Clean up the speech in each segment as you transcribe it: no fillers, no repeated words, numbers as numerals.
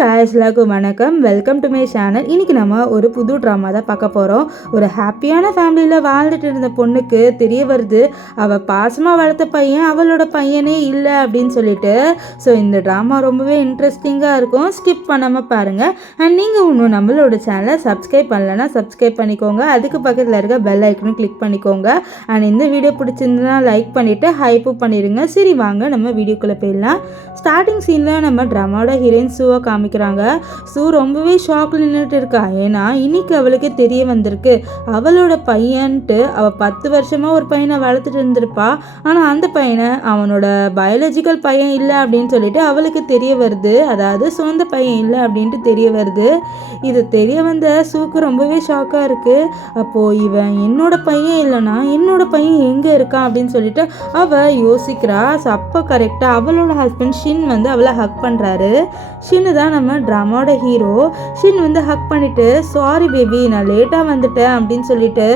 Guys எல்லாருக்கும் வணக்கம். Welcome to my channel. இன்றைக்கி நம்ம ஒரு புது ட்ராமா தான் பார்க்க போகிறோம். ஒரு ஹாப்பியான ஃபேமிலியில் வாழ்ந்துட்டு இருந்த பொண்ணுக்கு தெரிய வருது அவள் பாசமாக வளர்த்த பையன் அவளோட பையனே இல்லை அப்படின்னு சொல்லிட்டு. ஸோ இந்த ட்ராமா ரொம்பவே இன்ட்ரெஸ்டிங்காக இருக்கும். ஸ்கிப் பண்ணாமல் பாருங்கள். அண்ட் நீங்கள் இன்னும் நம்மளோட சேனலை சப்ஸ்கிரைப் பண்ணலைன்னா சப்ஸ்கிரைப் பண்ணிக்கோங்க. அதுக்கு பக்கத்தில் இருக்க பெல் ஐக்கனும் கிளிக் பண்ணிக்கோங்க. அண்ட் இந்த வீடியோ பிடிச்சிருந்ததுன்னா லைக் பண்ணிவிட்டு ஹைப்பும் பண்ணிடுங்க. சரி வாங்க நம்ம வீடியோக்குள்ளே போயிடலாம். ஸ்டார்டிங் சீனில் நம்ம ட்ராமாவோட ஹீரோயின் சூவை காமிக்கிறாங்க. சூ ரொம்பவே ஷாக்கில் நின்றுட்டு இருக்கா. ஏன்னா இன்னைக்கு அவளுக்கு தெரிய வந்திருக்கு அவளோட பையன்ட்டு அவள் 10 வருஷமாக ஒரு பையனை வளர்த்துட்டு இருந்திருப்பா. ஆனால் அந்த பையனை அவனோட பயாலஜிக்கல் பையன் இல்லை அப்படின்னு சொல்லிட்டு அவளுக்கு தெரிய வருது. அதாவது சொந்த பையன் இல்லை அப்படின்ட்டு தெரிய வருது. இது தெரிய வந்த சூக்கு ரொம்பவே ஷாக்காக இருக்குது. அப்போது இவன் என்னோட பையன் இல்லைனா என்னோட பையன் எங்கே இருக்கான் அப்படின்னு சொல்லிட்டு அவள் யோசிக்கிறா. ஸோ அப்போ கரெக்டாக அவளோட ஹஸ்பண்ட் ஷின் வந்து அவளை ஹக் பண்ணுறாரு. ஷின்னு தான் நம்ம ட்ராமாவோட ஹீரோ. ஷின் வந்து ஹக் பண்ணிவிட்டு சாரி பேபி நான் லேட்டாக வந்துட்டேன் அப்படின்னு சொல்லிட்டு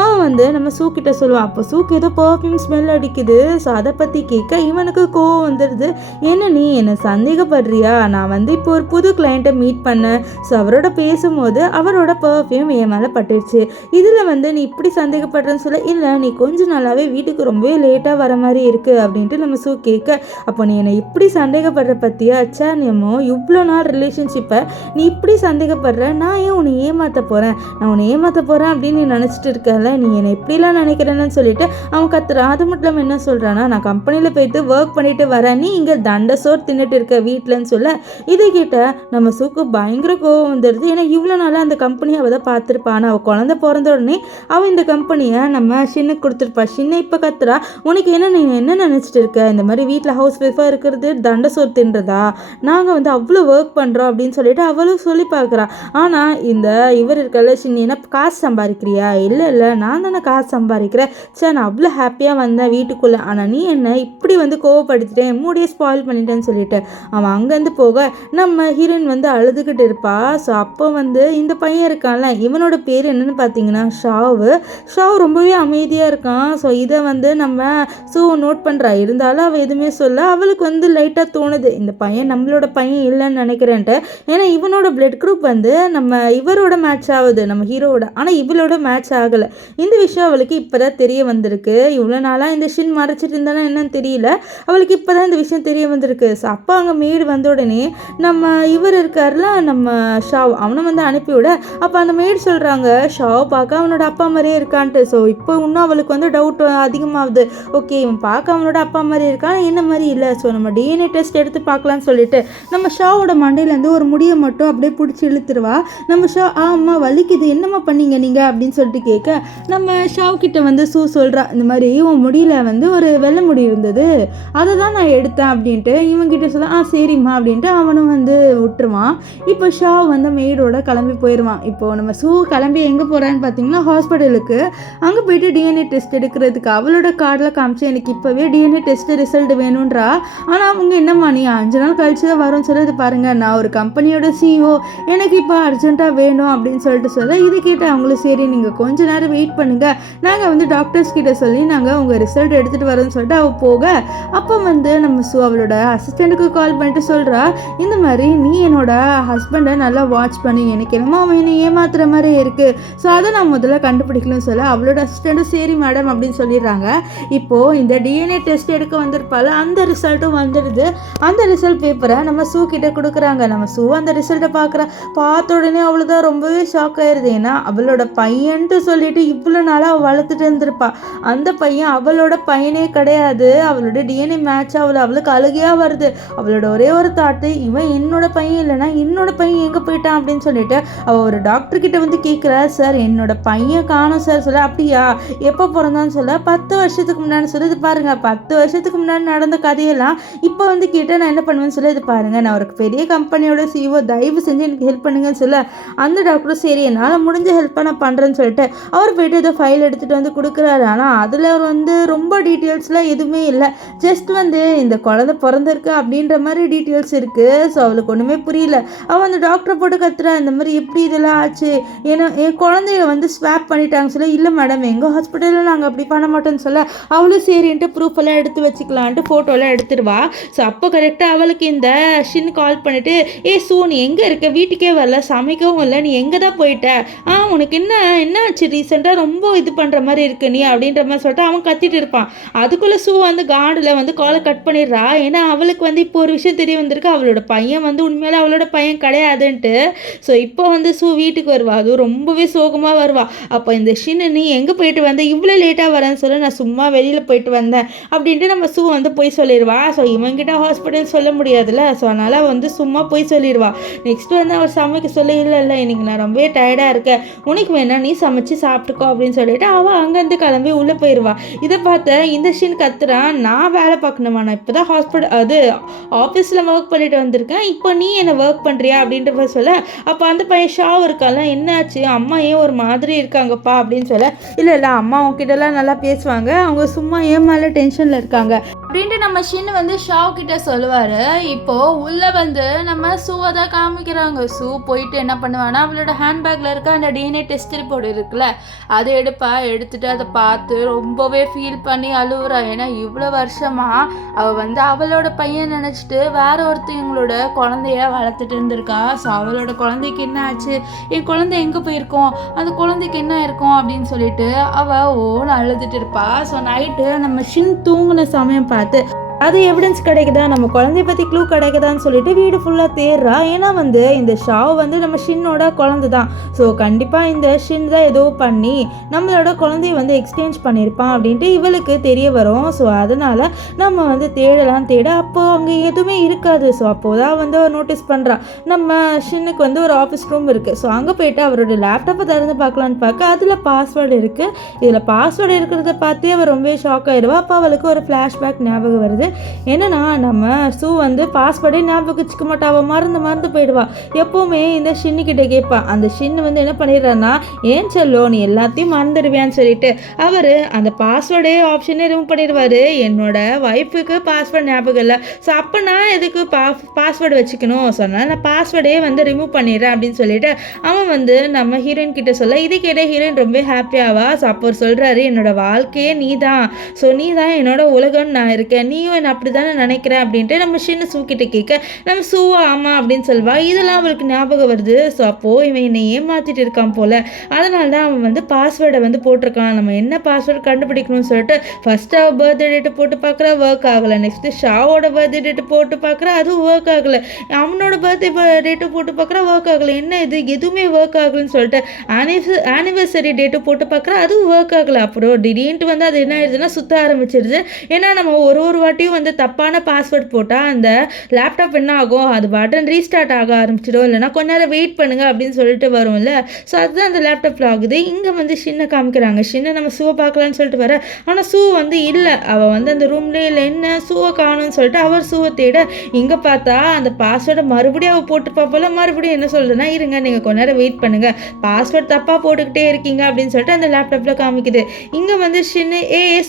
அவன் வந்து நம்ம சூக்கிட்ட சொல்லுவான். அப்போ சூக்கு ஏதோ பர்ஃப்யூம் ஸ்மெல் அடிக்குது. ஸோ அதை பற்றி கேட்க இவனுக்கு கோவம் வந்துடுது. என்ன நீ என்னை சந்தேகப்படுறியா? நான் வந்து இப்போ ஒரு புது கிளைண்ட்டை மீட் பண்ணேன். ஸோ அவரோட பேசும்போது அவரோட பர்ஃப்யூம் என் மேலே பட்டுருச்சு. இதில் வந்து நீ இப்படி சந்தேகப்படுறேன்னு சொல்ல இல்லை நீ கொஞ்சம் நாளாகவே வீட்டுக்கு ரொம்பவே லேட்டாக வர மாதிரி இருக்குது அப்படின்ட்டு நம்ம சூ கேட்க அப்போ நீ என்னை இப்படி சந்தேகப்படுற பற்றியா? அச்சா நீமோ இவ்வளோ நாள் ரிலேஷன்ஷிப்பை நீ இப்படி சந்தேகப்படுற. நான் ஏன் உன்னை ஏமாற்ற போகிறேன்? நான் உன்னை ஏமாற்ற போகிறேன் அப்படின்னு நீ நினச்சிட்டு இருக்கல. நீ என்னை எப்படிலாம் நினைக்கிறேன்னு சொல்லிட்டு அவன் கத்துறான். அது மட்டும் இல்லாமல் என்ன சொல்கிறான்னா நான் கம்பெனியில் போயிட்டு ஒர்க் பண்ணிட்டு வரேன், நீ இங்கே தண்டை சோறு தின்னுட்டு இருக்க வீட்டிலன்னு சொல்ல இதை கேட்ட நம்ம சூக்கு பயங்கர கோவம் வந்துடுது. ஏன்னா இவ்வளோ நாளாக அந்த கம்பெனியை அவள் தான் பார்த்துருப்பான். அவள் குழந்தை பிறந்த உடனே அவள் இந்த கம்பெனியை நம்ம ஷின்னுக்கு கொடுத்துருப்பா. ஷின்னை இப்போ கத்துறா உனக்கு என்ன நீ என்ன நினச்சிட்டு இருக்க? இந்த மாதிரி வீட்டில் ஹவுஸ் ஒய்ஃபாக இருக்கிறது தண்டை சோறு தின்றதா? நாங்கள் வந்து அவ்வளோ ஒர்க் பண்ணுறோம் அப்படின்னு சொல்லிட்டு அவளும் சொல்லி பார்க்குறா. ஆனால் இந்த இவர் இருக்கல ஷின் என்ன காசு சம்பாதிக்கிறியா? இல்லை இல்லை நான் தானே காசு சம்பாதிக்கிறேன். சரி நான் அவ்வளோ ஹாப்பியாக வந்தேன் வீட்டுக்குள்ளே. ஆனால் நீ என்ன இப்படி வந்து கோவப்படுத்திட்டேன் மூடியை ஸ்பாயில் பண்ணிட்டேன்னு சொல்லிட்டு அவன் அங்கேருந்து போக நம்ம ஹீரோயின் வந்து அழுதுகிட்டு இருப்பா. ஸோ அப்போ வந்து இந்த பையன் இருக்கான்ல இவனோட பேர் என்னன்னு பார்த்தீங்கன்னா ஷாவு. ஷாவ் ரொம்பவே அமைதியாக இருக்கான். ஸோ இதை வந்து நம்ம ஸோ நோட் பண்ணுறா. இருந்தாலும் அவள் எதுவுமே சொல்ல அவளுக்கு வந்து லைட்டாக தோணுது இந்த பையன் நம்மளோட பையன் இல்லைன்னு நினைக்கிறேன்ட்டு. ஏன்னா இவனோட பிளட் குரூப் வந்து நம்ம இவரோட மேட்ச் ஆகுது நம்ம ஹீரோவோட. ஆனால் இவளோட மேட்ச் ஆகலை. இந்த விஷயம் அவளுக்கு இப்போ தான் தெரிய வந்திருக்கு. இவ்வளோ நாளாக இந்த ஷின் மறைச்சிட்டு இருந்தாலும் என்னன்னு தெரியல. அவளுக்கு இப்போ தான் இந்த விஷயம் தெரிய வந்திருக்கு. ஸோ அப்போ அங்கே மேடு வந்த உடனே நம்ம இவர் இருக்கார்ல நம்ம ஷாவ் அவனை வந்து அனுப்பிவிட அப்போ அந்த மேடு சொல்கிறாங்க ஷாவ் பார்க்க அவனோட அப்பா மாதிரியே இருக்கான்ட்டு. ஸோ இப்போ இன்னும் அவளுக்கு வந்து டவுட் அதிகமாகுது. ஓகே இவன் பார்க்க அவனோட அப்பா மாதிரி இருக்கான் என்ன மாதிரி இல்லை. ஸோ நம்ம டிஎன்ஏ டெஸ்ட் எடுத்து பார்க்கலான்னு சொல்லிட்டு நம்ம ஷாவோட மண்டையிலேருந்து ஒரு முடியை மட்டும் அப்படியே பிடிச்சி இழுத்துருவா. நம்ம ஷா ஆமா வலிக்குது என்னம்மா பண்ணீங்க நீங்கள் அப்படின்னு சொல்லிட்டு கேட்க நம்ம ஷாவ் கிட்ட வந்து சூ சொல்கிறா இந்த மாதிரி உன் முடியல வந்து ஒரு வெள்ளை முடி இருந்தது அதை தான் நான் எடுத்தேன் அப்படின்ட்டு இவன்கிட்ட சொல்ல சரிம்மா அப்படின்ட்டு அவனும் வந்து விட்டுருவான். இப்போ ஷாவ் வந்து மெய்டோட கிளம்பி போயிடுவான். இப்போது நம்ம சூ கிளம்பி எங்கே போகிறான்னு பார்த்தீங்கன்னா ஹாஸ்பிட்டலுக்கு. அங்கே போயிட்டு டிஎன்ஏ டெஸ்ட் எடுக்கிறதுக்கு அவளோட கார்டில் காமிச்சு எனக்கு இப்போவே டிஎன்ஏ டெஸ்ட் ரிசல்ட் வேணுன்றா. ஆனால் அவங்க என்னம்மா நீ 5 நாள் கழிச்சு தான் வரும்னு சொல்லிட்டு பாருங்க நான் ஒரு கம்பெனியோட சிஇஓ எனக்கு இப்போ அர்ஜென்ட்டாக வேணும் அப்படின்னு சொல்லிட்டு சொல்ல இது கேட்டு அவங்களும் சரி நீங்கள் கொஞ்ச நேரம் வெயிட் பண்ணுங்கள் நாங்கள் வந்து டாக்டர்ஸ் கிட்ட சொல்லி நாங்கள் உங்கள் ரிசல்ட் எடுத்துகிட்டு வரோன்னு சொல்லிட்டு அவள் போக அப்போ வந்து நம்ம சூ அவளோட அசிஸ்டண்ட்டுக்கு கால் பண்ணிட்டு சொல்கிறா இந்த மாதிரி நீ என்னோட ஹஸ்பண்டை நல்லா வாட்ச் பண்ணி எனக்கு என்னமோ அவன் என்னை ஏமாத்துற மாதிரி இருக்குது. ஸோ அதை நான் முதல்ல கண்டுபிடிக்கணும்னு சொல்ல அவளோட அசிஸ்டண்ட்டும் சரி மேடம் அப்படின்னு சொல்லிடுறாங்க. இப்போது இந்த டிஎன்ஏ டெஸ்ட் எடுக்க வந்திருப்பாள் அந்த ரிசல்ட்டும் வந்துடுது. அந்த ரிசல்ட் பேப்பரை நம்ம சூ கிட்ட கொடுக்குறாங்க. நம்ம சூ அந்த ரிசல்ட்டை பார்த்த உடனே அவ்வளோதான் ரொம்பவே ஷாக் ஆயிடுது. ஏன்னா அவளோட பையன்ட்டு சொல்லிட்டு இவ்வளோ நாளாக அவள் வளர்த்துட்டு இருந்திருப்பா. அந்த பையன் அவளோட பையனே கிடையாது. அவளோட டிஎன்ஏ மேட்ச் அவளுக்கு அழுகையாக வருது. அவளோட ஒரே ஒரு தாட்டு இவன் என்னோட பையன் இல்லைனா என்னோட பையன் எங்கே போயிட்டான் அப்படின்னு சொல்லிட்டு அவள் ஒரு டாக்டர் கிட்ட வந்து கேட்குறா சார் என்னோட பையன் காணும் சார் சொல்ல அப்படியா எப்போ பிறந்தான்னு சொல்ல 10 வருஷத்துக்கு முன்னாடி சொல்ல இது பாருங்க 10 வருஷத்துக்கு முன்னாடி நடந்த கதையெல்லாம் இப்போ வந்து கேட்டால் நான் என்ன பண்ணுவேன்னு சொல்ல இது பாருங்கள் நான் ஒரு பெரிய கம்பெனியோட சிஇஓ தயவு செஞ்சு எனக்கு ஹெல்ப் பண்ணுங்கன்னு சொல்ல அந்த டாக்டரும் சரி என்னால் முடிஞ்ச ஹெல்ப்பை நான் பண்ணுறேன்னு சொல்லிட்டு அவர் போய்ட்டு ஏதோ ஃபைல் எடுத்துகிட்டு வந்து கொடுக்குறாரு. ஆனால் அதில் அவர் வந்து ரொம்ப டீட்டெயில்ஸ்லாம் எதுவுமே இல்லை. ஜஸ்ட் வந்து இந்த குழந்தை பிறந்திருக்கு அப்படின்ற மாதிரி டீட்டெயில்ஸ் இருக்குது. ஸோ அவளுக்கு ஒன்றுமே புரியல. அவள் அந்த டாக்டரை போட்டு கத்துறா இந்த மாதிரி எப்படி இதெல்லாம் ஆச்சு ஏன்னா என் குழந்தைய வந்து ஸ்வாப் பண்ணிட்டாங்க சொல்ல இல்லை மேடம் எங்கள் ஹாஸ்பிட்டலில் நாங்கள் அப்படி பண்ண மாட்டோம்னு சொல்ல அவளும் சரின்ட்டு ப்ரூஃப் எல்லாம் எடுத்து வச்சுக்கலான்ட்டு ஃபோட்டோலாம் எடுத்துருவா. ஸோ அப்போ கரெக்டாக அவளுக்கு இந்த ஷின் கால் பண்ணிட்டு சொல்லிட்டு, சூ நீ எங்கே இருக்க, வீட்டுக்கே வரல, சமைக்கவும் இல்லை, நீ எங்கே தான் போயிட்ட, உனக்கு என்ன ஆச்சு ரீசெண்டாக ரொம்ப இது பண்ணுற மாதிரி இருக்கு நீ அப்படின்ற மாதிரி சொல்லிட்டு அவன் கத்திட்டு இருப்பான். அதுக்குள்ளே சூ வந்து காடில் வந்து காலை கட் பண்ணிடுறா. ஏன்னா அவளுக்கு வந்து இப்போ ஒரு விஷயம் தெரிய வந்திருக்கு, அவளோட பையன் வந்து உண்மையிலே அவளோட பையன் கிடையாதுன்ட்டு. ஸோ இப்போ வந்து சூ வீட்டுக்கு வருவா, அதுவும் ரொம்பவே சோகமாக வருவா. அப்போ இந்த ஷின் நீ எங்கே போயிட்டு வந்த, இவ்வளோ லேட்டாக வரேன்னு சொல்லி, நான் சும்மா வெளியில் போயிட்டு வந்தேன் அப்படின்ட்டு நம்ம சூ வந்து போய் சொல்லிடுவா. ஸோ இவங்கிட்ட ஹாஸ்பிட்டல் சொல்ல முடியாதுல்ல, ஸோ அதனால் வந்து சும்மா போய் சொல்லிடுவா. நெக்ஸ்ட் வந்து அவர் சமைக்க சொல்லி, இல்லை இன்னைக்கு நான் ரொம்பவே டயர்டாக இருக்கேன், உனக்கு வேணா நீ சமைச்சு சாப்பிட்டுக்கோ அப்படின்னு சொல்லிட்டு அவள் அங்கேருந்து கிளம்பி உள்ளே போயிடுவா. இதை பார்த்த இந்த ஷின் கத்துறான், நான் வேலை பார்க்கணுமா, நான் இப்போ தான் ஆஃபீஸில் ஒர்க் பண்ணிட்டு வந்திருக்கேன், இப்போ நீ என்ன ஒர்க் பண்ணுறியா அப்படின்ற சொல்ல. அப்போ அந்த பையன் ஷாவ் இருக்கால, என்னாச்சு அம்மா ஏன் ஒரு மாதிரி இருக்காங்கப்பா அப்படின்னு சொல்ல. இல்லை அம்மா உங்ககிட்டலாம் நல்லா பேசுவாங்க, அவங்க சும்மா ஏன் மேலே டென்ஷனில் இருக்காங்க அப்படின்ட்டு நம்ம ஷின் வந்து ஷாவ் கிட்ட சொல்லுவார். இப்போது உள்ளே வந்து நம்ம சூவை தான் காமிக்கிறாங்க. சூ போயிட்டு என்ன பண்ணுவான்னா, அவளோட ஹேண்ட்பேக்கில் இருக்க அந்த டிஎன்ஏ டெஸ்ட் ரிப்போர்ட் இருக்குல்ல, அதை எடுத்துட்டு அதை பார்த்து ரொம்பவே ஃபீல் பண்ணி அழுவுறா. ஏன்னா இவ்வளோ வருஷமாக அவள் வந்து அவளோட பையன் நினச்சிட்டு வேற ஒருத்தவங்களோட குழந்தைய வளர்த்துட்டு இருந்திருக்கா. ஸோ அவளோட குழந்தைக்கு என்ன ஆச்சு, என் குழந்தை எங்கே போயிருக்கோம், அந்த குழந்தைக்கு என்ன இருக்கும் அப்படின்னு சொல்லிட்டு அவள் ஓன்னு அழுதுட்டு இருப்பா. ஸோ நைட்டு நம்ம ஷின் தூங்கின சமயம் பார்த்து அது எவிடன்ஸ் கிடைக்குதா, நம்ம குழந்தைய பற்றி க்ளூ கிடைக்குதான்னு சொல்லிட்டு வீடு ஃபுல்லாக தேடுறா. ஏன்னா வந்து இந்த ஷாவ் வந்து நம்ம ஷின்னோட குழந்தை தான். ஸோ கண்டிப்பாக இந்த ஷின் தான் ஏதோ பண்ணி நம்மளோட குழந்தைய வந்து எக்ஸ்சேஞ்ச் பண்ணியிருப்பான் அப்படின்ட்டு இவளுக்கு தெரிய வரும். ஸோ அதனால் நம்ம வந்து தேட அப்போது அங்கே எதுவுமே இருக்காது. ஸோ அப்போதான் வந்து நோட்டீஸ் பண்ணுறா, நம்ம ஷின்னுக்கு வந்து ஒரு ஆஃபீஸ் ரூம் இருக்குது. ஸோ அங்கே போயிட்டு அவரோட லேப்டாப்பை திறந்து பார்க்கலான்னு பார்க்க அதில் பாஸ்வேர்டு இருக்குது. இதில் பாஸ்வேர்டு இருக்கிறத பார்த்தே அவள் ரொம்ப ஷாக் ஆகிடுவா. அப்போ அவளுக்கு ஒரு ஃப்ளாஷ்பேக் ஞாபகம் வருது. என்னன்னா நம்ம சூ வந்து பாஸ்வேர்டே ஞாபகம் வச்சுக்க மாட்டா, அவள் மறந்து போயிடுவா. எப்போவுமே இந்த ஷின்னுக்கிட்ட கேட்பா. அந்த ஷின்னு வந்து என்ன பண்ணிடுறான்னா, ஏன் செல்லோ நீ எல்லாத்தையும் மறந்துடுவியான்னு சொல்லிட்டு அவர் அந்த பாஸ்வேர்டே ஆப்ஷனே ரிமூவ் பண்ணிடுவார். என்னோட ஒய்ஃபுக்கு பாஸ்வேர்டு ஞாபகம் இல்லை, ஸோ அப்போ நான் எதுக்கு பாஸ்வேர்டு வச்சுக்கணும், சொன்னால் நான் பாஸ்வேர்டே வந்து ரிமூவ் பண்ணிடுறேன் அப்படின்னு சொல்லிட்டு அவன் வந்து நம்ம ஹீரோயின் கிட்ட சொல்ல. இது கேட்ட ஹீரோயின் ரொம்ப ஹாப்பியாவா. ஸோ அப்போ அவர் சொல்கிறாரு, என்னோட வாழ்க்கையே நீ தான், ஸோ நீ தான் என்னோட உலகம்னு நான் இருக்கேன், நீயும் என்ன அப்படி தானே நினைக்கிறேன் அப்படின்ட்டு நம்ம சின்ன சூ கிட்ட கேட்க, நம்ம சூவா ஆமாம் அப்படின்னு சொல்வா. இதெல்லாம் அவளுக்கு ஞாபகம் வருது. ஸோ அப்போது இவன் என்னை ஏமாற்றிட்டு இருக்கான் போல், அதனால தான் அவன் வந்து பாஸ்வேர்டை வந்து போட்டிருக்கான். நம்ம என்ன பாஸ்வேர்டு கண்டுபிடிக்கணும்னு சொல்லிட்டு ஃபஸ்ட்டு அவள் பர்த்டே டேட்டு போட்டு பார்க்குறா, ஒர்க் ஆகலை. நெக்ஸ்ட்டு ஷாவோட பர்த்டே டேட்டு போட்டு பார்க்குறா, அதுவும் ஒர்க் ஆகலை. அவனோட பர்த்டே டேட்டு போட்டு பார்க்குறா, ஒர்க் ஆகலை. என்ன இது எதுவுமே ஒர்க் ஆகலைன்னு சொல்லிட்டு ஆனிவர்சரி டேட்டு போட்டு பார்க்குறா, அதுவும் ஒர்க் ஆகலை. அப்புறம் திடீர்னு வந்து அது என்ன ஆயிடுதுன்னா சுற்ற ஆரம்பிச்சிருது. ஏன்னா நம்ம ஒரு வாட்டியும் வந்து தப்பான பாஸ்வேர்ட் போட்டால் அந்த லேப்டாப் என்ன ஆகும், அது பட்டன் ரீஸ்டார்ட் ஆக ஆரம்பிச்சிடும், இல்லைனா கொஞ்ச நேரம் வெயிட் பண்ணுங்க அப்படின்னு சொல்லிட்டு வரும்ல. ஸோ அதுதான் அந்த லேப்டாப்பில் ஆகுது. இங்கே வந்து ஷின்னை காமிக்கிறாங்க. ஷின்னை நம்ம சூவை பார்க்கலான்னு சொல்லிட்டு வர, ஆனால் சூ வந்து இல்லை, அவள் வந்து அந்த ரூம்லேயே இல்லை, என்ன சூவை காணும்னு சொல்லிட்டு அவர் சூவை தேட இங்கே பார்த்தா அந்த பாஸ்வேர்டை மறுபடியும் அவள் போட்டு பார்ப்போல. மறுபடியும் என்ன சொல்லுதுன்னா, இருங்க நீங்கள் கொஞ்ச நேரம் வெயிட் பண்ணுங்கள், பாஸ்வேர்ட் தப்பாக போட்டுக்கிட்டே இருக்கீங்க அப்படின்னு சொல்லிட்டு அந்த லேப்டாப்பில் காமிக்குது. இங்கே வந்து ஷின்னு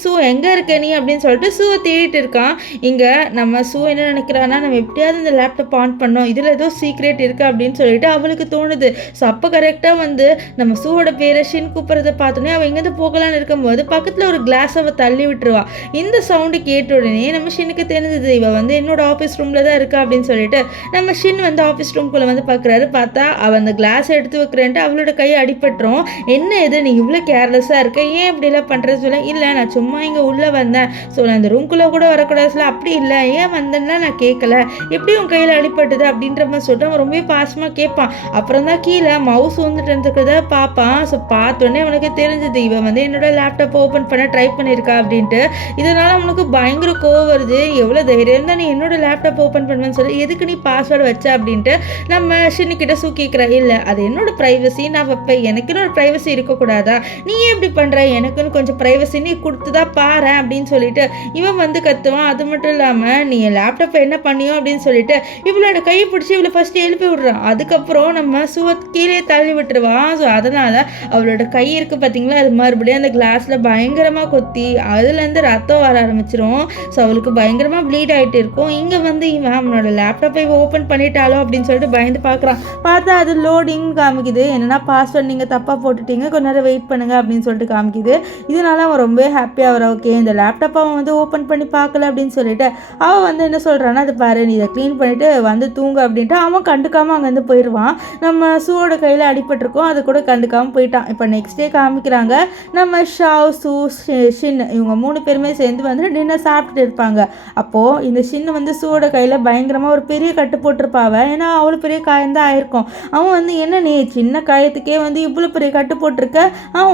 சூ எங்கே இருக்க நீ அப்படின்னு சொல்லிட்டு சூவை தேடிட்டு இருக்கான். இங்கே நம்ம சூ என்ன நினைக்கிறான்னா, நம்ம எப்படியாவது இந்த லேப்டாப் ஆன் பண்ணோம், இதில் ஏதோ சீக்ரெட் இருக்குது அப்படின்னு சொல்லிட்டு அவளுக்கு தோணுது. ஸோ அப்போ கரெக்டாக வந்து நம்ம சூவோட பேரை ஷின் கூப்பிட்றத பார்த்தோன்னே அவள் எங்கேருந்து போகலான்னு இருக்கும்போது பக்கத்தில் ஒரு கிளாஸ் அவள் தள்ளி விட்டுருவா. இந்த சவுண்டு கேட்ட உடனே நம்ம ஷின்னுக்கு தெரிஞ்சது, இவள் வந்து என்னோட ஆஃபீஸ் ரூமில் தான் இருக்கா அப்படின்னு சொல்லிட்டு நம்ம ஷின் வந்து ஆஃபீஸ் ரூம்குள்ளே வந்து பார்க்குறாரு. பார்த்தா அவள் அந்த கிளாஸ் எடுத்து வைக்கிறேன்ட்டு அவளோட கையை அடிபட்டுரும். என்ன இது நீ இவ்வளோ கேர்லெஸ்ஸாக இருக்க, ஏன் இப்படிலாம் பண்ணுறது சொல்ல. இல்லை நான் சும்மா இங்கே உள்ளே வந்தேன், ஸோ நான் இந்த ரூம்குள்ளே கூட வரக்கூடாது சொல்ல. அப்படி இல்லை, ஏன் வந்தேன்னா நான் கேட்கல, எப்படி உன் கையில் அடிப்பட்டது அப்படின்ற மாதிரி சொல்லிட்டு அவன் ரொம்ப பாசமாக கேட்பான். அப்புறம் தான் கீழே மவுஸ் வந்துட்டு இருந்துக்கிறத பார்ப்பான். ஸோ பார்த்தோன்னே அவனுக்கு தெரிஞ்சது, இவன் வந்து என்னோட லேப்டாப் ஓப்பன் பண்ண ட்ரை பண்ணியிருக்கா அப்படின்ட்டு. இதனால் அவனுக்கு பயங்கர கோவம் வருது. எவ்வளோ தைரியம் இருந்தால் நீ என்னோட லேப்டாப் ஓப்பன் பண்ணுவேன்னு சொல்லி எதுக்கு நீ பாஸ்வேர்டு வச்ச அப்படின்ட்டு நம்ம ஷின்னுக்கிட்ட கேட்குறா. இல்லை அது என்னோட ப்ரைவசி, நான் வைப்பேன், எனக்குன்னு ஒரு ப்ரைவசி இருக்கக்கூடாதா, நீ ஏன் இப்படி பண்ணுற, எனக்குன்னு கொஞ்சம் ப்ரைவசி நீ கொடுத்துதான் பாரு அப்படின்னு சொல்லிட்டு இவன் வந்து கத்துவான். அது மட்டும் இல்லாமல் நீ என் லேப்டாப்பை என்ன பண்ணியோ அப்படின்னு சொல்லிட்டு இவளோட கையை பிடிச்சி இவளை ஃபஸ்ட்டு எழுப்பி விடுறான். அதுக்கப்புறம் நம்ம சுவத் கீழே தள்ளி விட்டுருவான். ஸோ அதனால் அவளோட கை இருக்குது பார்த்தீங்களா, அது மறுபடியும் அந்த கிளாஸில் பயங்கரமாக கொத்தி அதுலேருந்து ரத்தம் வர ஆரம்பிச்சிரும். ஸோ அவளுக்கு பயங்கரமாக ப்ளீட் ஆகிட்டு இருக்கும். இங்கே வந்து இவன் அவனோட லேப்டாப்பை ஓப்பன் பண்ணிட்டாலோ அப்படின்னு சொல்லிட்டு பயந்து பார்க்குறான். பார்த்தா அது லோடிங் காமிக்குது. என்னென்னா பாஸ்வேர்ட் நீங்கள் தப்பாக போட்டுட்டீங்க, கொஞ்ச நேரம் வெயிட் பண்ணுங்கள் அப்படின்னு சொல்லிட்டு காமிக்குது. இதனால அவன் ரொம்ப ஹாப்பியாக வர. ஓகே இந்த லேப்டாப்பை அவன் வந்து ஓப்பன் பண்ணி பார்க்கல அப்படின்னு சொல்லிட்டு அவள் வந்து என்ன சொல்கிறான்னா அது பாரு நீ இதை க்ளீன் பண்ணிவிட்டு வந்து தூங்கு அப்படின்ட்டு அவன் கண்டுக்காமல் அங்கேருந்து போயிடுவான். நம்ம சூவோட கையில் அடிபட்டிருக்கோம், அது கூட கண்டுக்காமல் போயிட்டான். இப்போ நெக்ஸ்ட் டே காமிக்கிறாங்க நம்ம ஷாவ் சூ ஷின் இவங்க 3 பேருமே சேர்ந்து வந்து டின்னர் சாப்பிட்டுட்டு இருப்பாங்க. அப்போது இந்த ஷின் வந்து சூவோட கையில் பயங்கரமாக ஒரு பெரிய கட்டு போட்டிருப்பாவ. ஏன்னா அவ்வளோ பெரிய காயம்தான் ஆயிருக்கும். அவன் வந்து என்ன நீ சின்ன காயத்துக்கே வந்து இவ்வளோ பெரிய கட்டு போட்டிருக்க,